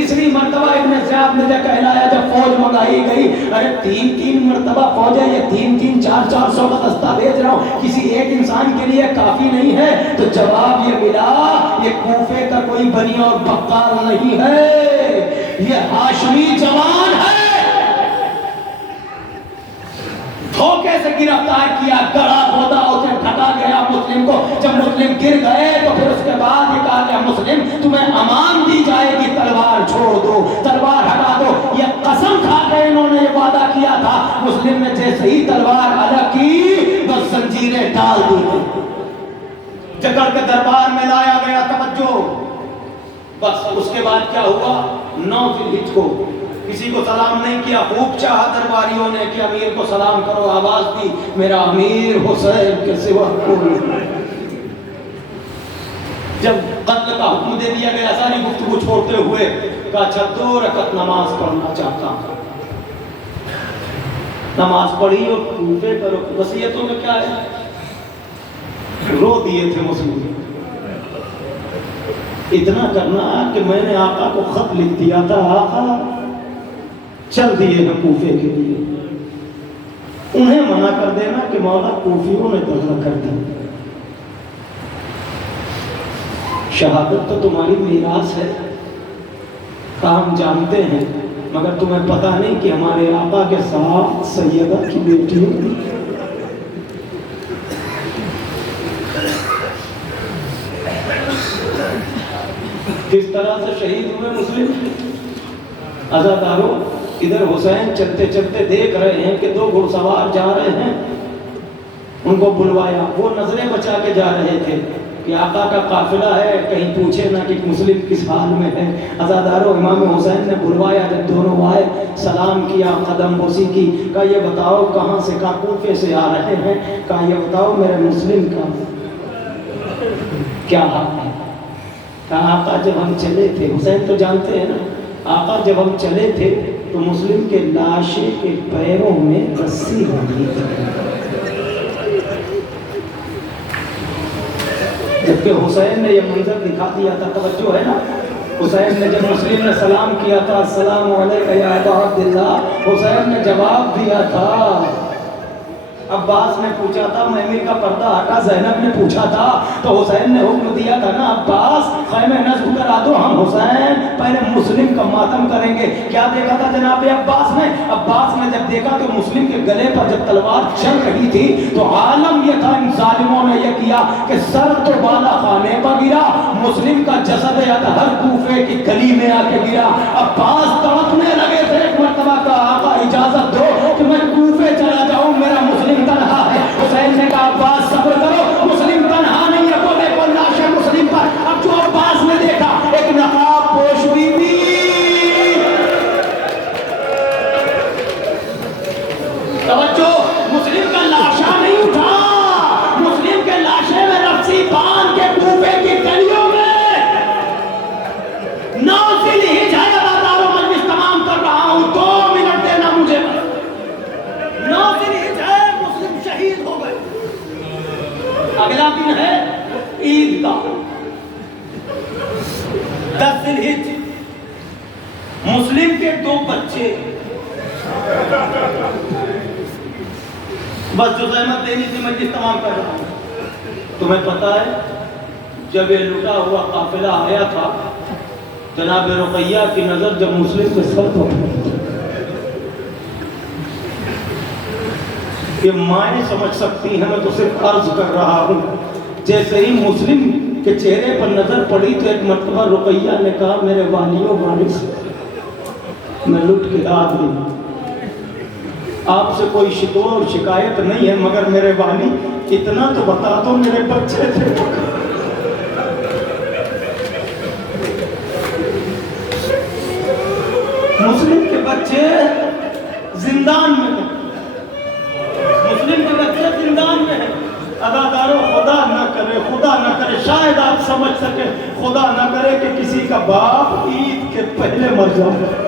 تیسری مرتبہ ابن زیاد نے جب کہلایا، جب فوج منگائی گئی، ارے 3 مرتبہ فوج ہے، یہ 3 400 کا دستہ بھیج رہا ہوں، کسی ایک انسان کے لیے کافی نہیں ہے؟ تو جواب یہ ملا، یہ کوفے کا کوئی بنی اور بکار نہیں ہے، یہ ہاشمی جوان ہے۔ دھوکے سے گرفتار کیا، گڑھا کھودا، اسے ڈھکا گیا مسلم کو۔ جب مسلم گر گئے تو پھر اس کے بعد یہ کہا گیا مسلم تمہیں امان دی جائے گی، تلوار چھوڑ دو، تلوار ہٹا دو۔ یہ قسم کھا کے انہوں نے یہ وعدہ کیا تھا۔ مسلم نے جیسے ہی تلوار الگ کی بس زنجیریں ڈال دی، جکڑ کے دربار میں لایا گیا۔ توجہ، بس اس کے بعد کیا ہوا؟ 9 ذی الحجہ کو کسی کو سلام نہیں کیا، خوب چاہا درباریوں نے کہ امیر کو سلام کرو، آواز دی میرا امیر حسین کے سوا کوئی نہیں۔ جب قتل کا حکم دے دیا گیا، ساری گفتگو چھوڑتے ہوئے کہا 2 رکعت نماز پڑھنا چاہتا ہوں۔ نماز پڑھی اور کوفے کرو، وصیتوں میں کیا ہے؟ رو دیے تھے مسلم۔ اتنا کرنا کہ میں نے آقا کو خط لکھ دیا تھا، آقا چل دیے ہیں کوفے کے لیے، انہیں منع کر دینا کہ مولا کوفیوں نے دغا کر دی۔ شہادت تو تمہاری میراث ہے، ہم جانتے ہیں، مگر تمہیں پتہ نہیں کہ ہمارے آقا کے ساتھ سیدہ کی بیٹی ہوئی۔ کس طرح سے شہید ہوئے مسلم؟ عزادارو، ادھر حسین چلتے چلتے دیکھ رہے ہیں کہ 2 گھڑ سوار جا رہے ہیں، ان کو بلوایا، وہ نظریں بچا کے جا رہے تھے کہ آقا کا قافلہ ہے، کہیں پوچھے نہ کہ مسلم کس حال میں ہے۔ عزادارو، امام حسین نے بلوایا، جب دونوں آئے سلام کیا، قدم بوسی کی، کہا یہ بتاؤ کہاں سے؟ کہا کوفے سے آ رہے ہیں۔ کہا یہ بتاؤ میرے مسلم کا کیا حال ہے؟ کہا آقا جب ہم چلے تھے، حسین تو جانتے ہیں نا، آقا جب ہم چلے تھے تو مسلم کے لاشے کے پیروں میں رسی ہوئی تھی، جبکہ حسین نے یہ منظر دکھا دیا تھا۔ توجہ ہے نا، حسین نے جب مسلم نے سلام کیا تھا السلام علیکم یا ابا عبداللہ، حسین نے جواب دیا تھا۔ عباس نے پوچھا تھا امیر کا پردہ ہٹا، زینب نے پوچھا تھا تو حسین نے حکم دیا تھا نا عباس خیمے نصب کرا دو، ہم حسین پہلے مسلم کا ماتم کریں گے۔ کیا دیکھا تھا جناب عباس نے؟ عباس نے جب دیکھا کہ مسلم کے گلے پر جب تلوار چل رہی تھی تو عالم یہ تھا، ان ظالموں نے یہ کیا کہ سر تو بالا خانے پر گرا، مسلم کا جسد اطہر کوفے کی گلی میں آ کے گرا۔ عباس تڑپنے لگے تھے، ایک مرتبہ کا آقا اجازت دو کہ میں کوفے چلا جاؤں، میرا مسلم تنہا ہے۔ حسین نے کہا عباس صبر کرو، مسلم تنہا نہیں ہے، وہ دیکھو لاش ہے مسلم پر۔ اب جو عباس نے دیکھا ایک نقاب پوش بی بی، توجہ، مسلم کا لاشا نہیں اٹھا، مسلم کے لاشے میں رسی باندھ کے کوفے کی گلیوں میں 9 ذی الحجہ عزادارو مجلس تمام کر رہا ہوں، 2 منٹ دینا مجھے۔ 9 ذی الحجہ مسلم شہید ہو گئے۔ اگلا دن ہے عید کا 10 ذی الحجہ، مسلم کے 2 بچے، بس جو زحمت لینی تھی مجلس تمام کر رہا ہوں۔ تمہیں پتا ہے جب یہ لٹا ہوا قافلہ آیا تھا، جناب رقیہ کی نظر جب مسلم کے سر پر پڑی، یہ مائیں سمجھ سکتی ہیں، میں تو صرف عرض کر رہا ہوں۔ جیسے ہی مسلم کے چہرے پر نظر پڑی تو ایک مرتبہ رقیہ نے کہا میرے والیوں وارث میں لٹ کے آ گئی، آپ سے کوئی شکوہ اور شکایت نہیں ہے، مگر میرے والی اتنا تو بتا دو میرے بچے تھے۔ مسلم کے بچے زندان میں ہیں، مسلم کے بچے زندان میں ہیں۔ عزادارو، خدا نہ کرے، خدا نہ کرے، شاید آپ سمجھ سکے، خدا نہ کرے کہ کسی کا باپ عید کے پہلے مر جائے۔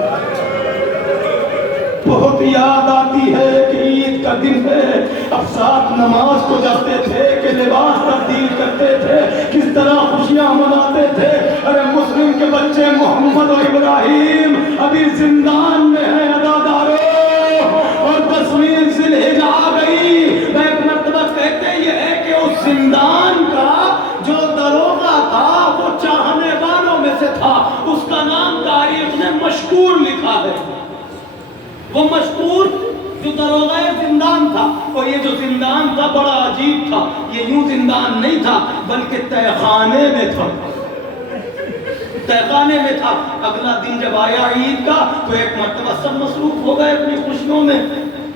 بہت یاد آتی ہے کہ عید کا دن ہے، اب ساتھ نماز کو جاتے تھے کہ لباس تبدیل کرتے تھے، کس طرح خوشیاں مناتے تھے۔ ارے مسلم کے بچے بچے محمد اور ابراہیم ابھی زندان میں ہیں عزادارو، اور 10ویں ذوالحجہ آ گئی۔ میں ایک مرتبہ کہتے یہ ہے کہ اس زندان کا جو دروغہ تھا وہ چاہنے والوں میں سے تھا، اس کا نام تاریخ نے مشکور لکھا ہے۔ وہ مشکور جو دروغہ زندان تھا، اور یہ جو زندان تھا بڑا عجیب تھا، یہ یوں زندان نہیں تھا بلکہ تہہ خانے میں تھا، تہہ خانے میں تھا۔ اگلا دن جب آیا عید کا تو ایک مرتبہ سب مصروف ہو گئے اپنی خوشیوں میں،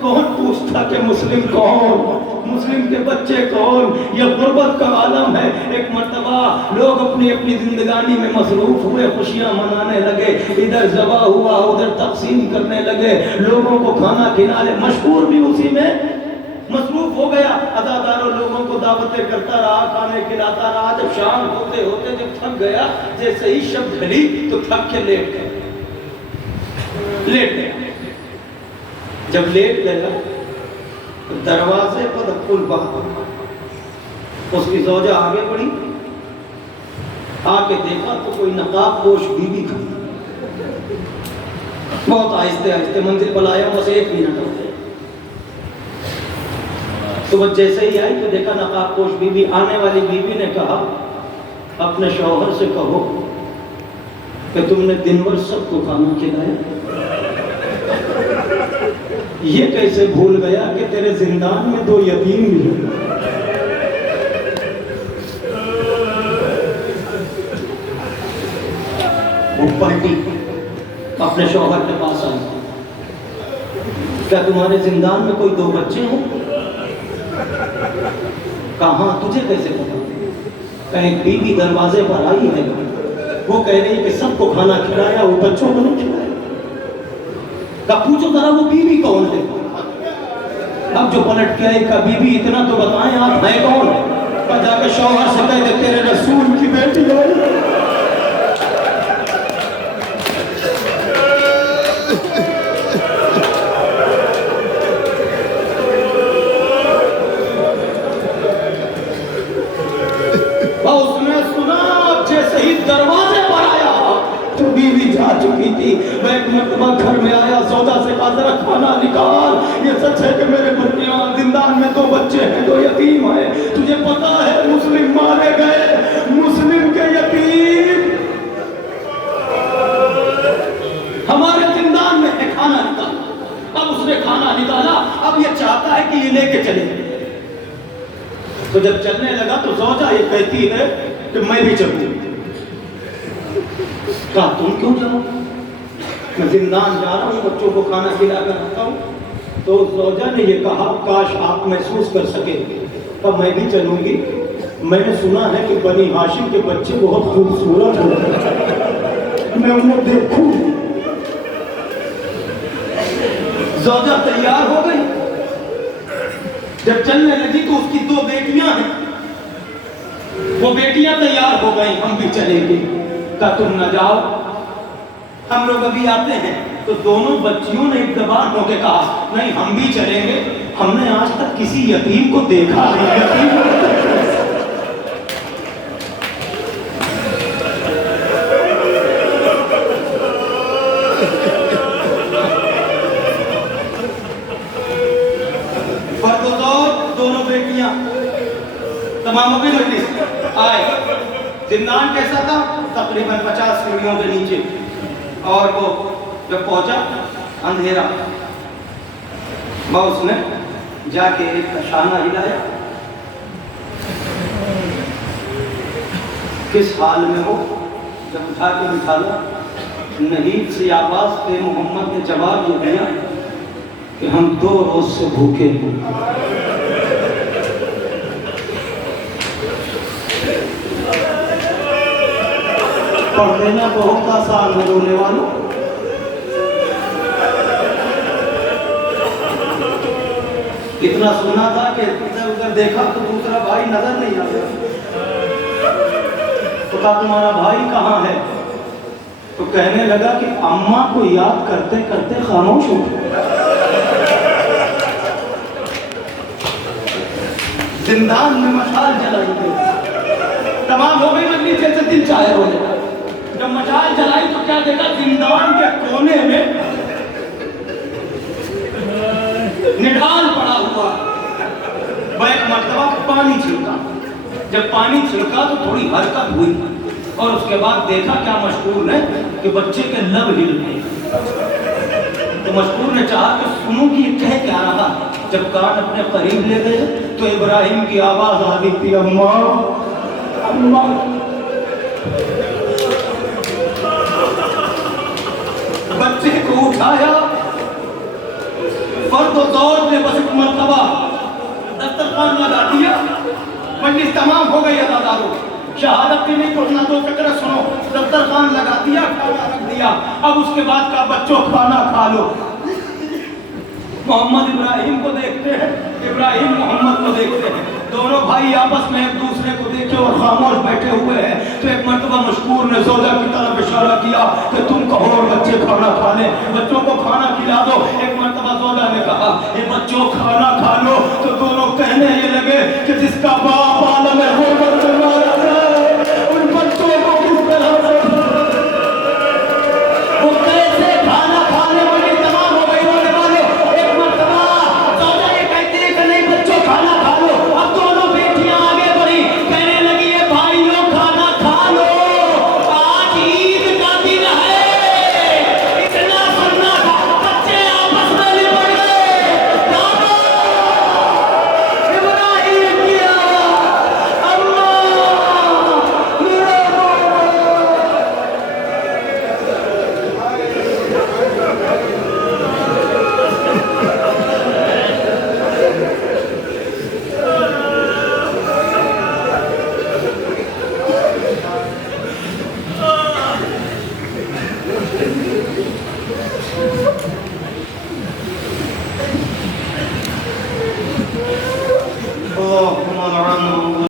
کون پوچھتا کہ مسلم کون، مسلم کے بچے کون، یہ غربت کا عالم ہے۔ ایک مرتبہ لوگ اپنی اپنی زندگانی میں مصروف ہوئے، خوشیاں منانے لگے، ادھر ذبح ہوا ادھر تقسیم کرنے لگے، لوگوں کو کھانا کھلانے، مشکور بھی اسی میں مصروف ہو گیا۔ عزاداروں لوگوں کو دعوتیں کرتا رہا، کھانے کھلاتا رہا۔ جب شام ہوتے ہوتے جب تھک گیا، جیسے ہی شب ڈھلی تو تھک کے لیٹ گیا، لیٹ گیا۔ جب لیٹ گیا تو دروازے پر پل بہا، اس کی زوجہ آگے بڑھی، آ کے دیکھا تو کوئی نقاب پوش بیوی کھڑی، بہت آہستہ آہستہ منزل پر آیا، بس 1 منٹ ہو گیا۔ تو وہ جیسے ہی آئی تو دیکھا نقاب پوش بیوی۔ آنے والی بیوی نے کہا اپنے شوہر سے کہو کہ تم نے دن بھر سب کو کھانا کھلایا، یہ کیسے بھول گیا کہ تیرے زندان میں 2 یتیم ملے۔ وہ پلٹی اپنے شوہر کے پاس آئی، کیا تمہارے زندان میں کوئی 2 بچے ہیں؟ کہاں، تجھے کیسے پتا؟ کہ ایک بیوی دروازے پر آئی ہے، وہ کہہ رہی ہے کہ سب کو کھانا کھلایا، وہ بچوں کو نہیں کھلایا۔ کہ پوچھو ذرا وہ بیوی کون ہے؟ اب جو پلٹ کے آئی کہ بیوی اتنا تو بتائیں آپ ہیں کون؟ کہ جا کے شوہر سے کہہ کہ تیرے رسول کی بیٹی ہے۔ اس نے سنا جیسے ہی دروازے پر آیا تو بیوی جا چکی تھی۔ میں ایک مرتبہ گھر میں آیا، زوجہ سے کہا ذرا کھانا نکال، یہ سچ ہے کہ میرے بچیاں زندان میں 2 بچے ہیں، 2 یتیم ہیں، تجھے پتا ہے مسلم مارے گئے، مسلم کے یتیم ہمارے زندان میں ہے، کھانا نکالا۔ اب اس نے کھانا نکالا، اب یہ چاہتا ہے کہ یہ لے کے چلے۔ تو جب چلنے لگا تو زوجہ یہ کہتی ہے کہ میں بھی چلوں۔ کہا تم کیوں جاؤ؟ میں زندان جا رہا ہوں، بچوں کو کھانا کھلا کر رکھتا ہوں۔ تو زوجہ نے یہ کہا کاش آپ محسوس کر سکے، تب میں بھی چلوں گی، میں نے سنا ہے کہ بنی ہاشم کے بچے بہت خوبصورت ہوتے ہیں، میں انہیں دیکھوں۔ زوجہ تیار ہو گئی، جب چلنے لگی تو اس کی 2 بیٹیاں ہیں، وہ بیٹیاں تیار ہو گئی، ہم بھی چلیں گے۔ کہا تم نہ جاؤ، ہم لوگ ابھی آتے ہیں۔ تو دونوں بچیوں نے ایک زبان ہو کے کہا نہیں ہم بھی چلیں گے، ہم نے آج تک کسی یتیم کو دیکھا نہیں، یتیم دونوں بیٹیاں تمام بھی مجلس آئے۔ زندان کیسا تھا؟ تقریباً 50 سیڑھیوں کے نیچے، اور وہ جب پہنچا اندھیرا، اس نے جا کے ایک شانہ ہلایا، کس حال میں ہو؟ جب اٹھا کے بٹھایا، نہیب سے آواز پہ محمد نے جواب یہ دیا کہ ہم 2 روز سے بھوکے ہیں۔ پڑھ لینا بہت آسان ہے رونے والوں، اتنا سنا تھا کہ ادھر ادھر دیکھا تو دوسرا بھائی نظر نہیں آیا۔ تو کہا تمہارا بھائی کہاں ہے؟ تو کہنے لگا کہ اماں کو یاد کرتے کرتے خاموش ہو گیا۔ زندان میں مشال جلائی گئی، تمام ہو گئی مجلس، جیسے دل چاہے ہو جائے۔ جب مشال جلائی تو کیا دیکھا زندان کے کونے میں نڈال پڑا ہوا. وہ ایک مرتبہ پانی چھڑکا. جب پانی چھڑکا تو تھوڑی حرکت ہوئی اور اس کے بعد دیکھا کیا مشکور نے کہ بچے کے لب ہل گئے. تو مشکور نے چاہا کہ سنوں کہ یہ کہہ کیا رہا. جب کان اپنے قریب لے گئے تو ابراہیم کی آواز آ رہی تھی اماں اماں. بچے کو اٹھایا. فرد و زوج نے بس ایک مرتبہ دسترخوان لگا دیا. مجلس تمام ہو گئی عزادارو. شہادت کی نہیں پڑھنا تو فکر سنو. دسترخوان لگا دیا, کھانا رکھ دیا. اب اس کے بعد کا بچوں کھانا کھا لو. محمد ابراہیم کو دیکھتے ہیں, ابراہیم محمد کو دیکھتے ہیں. دونوں بھائی آپس میں ایک دوسرے کو دیکھے اور خاموش بیٹھے ہوئے ہیں. تو ایک مرتبہ مشکور نے زوجہ کی طرف اشارہ کیا کہ تم کہو اور بچے کھانا کھا لیں, بچوں کو کھانا کھلا دو. ایک مرتبہ زوجہ نے کہا یہ بچوں کھانا کھا لو. تو دونوں کہنے یہ لگے کہ جس کا باپ عالم غربت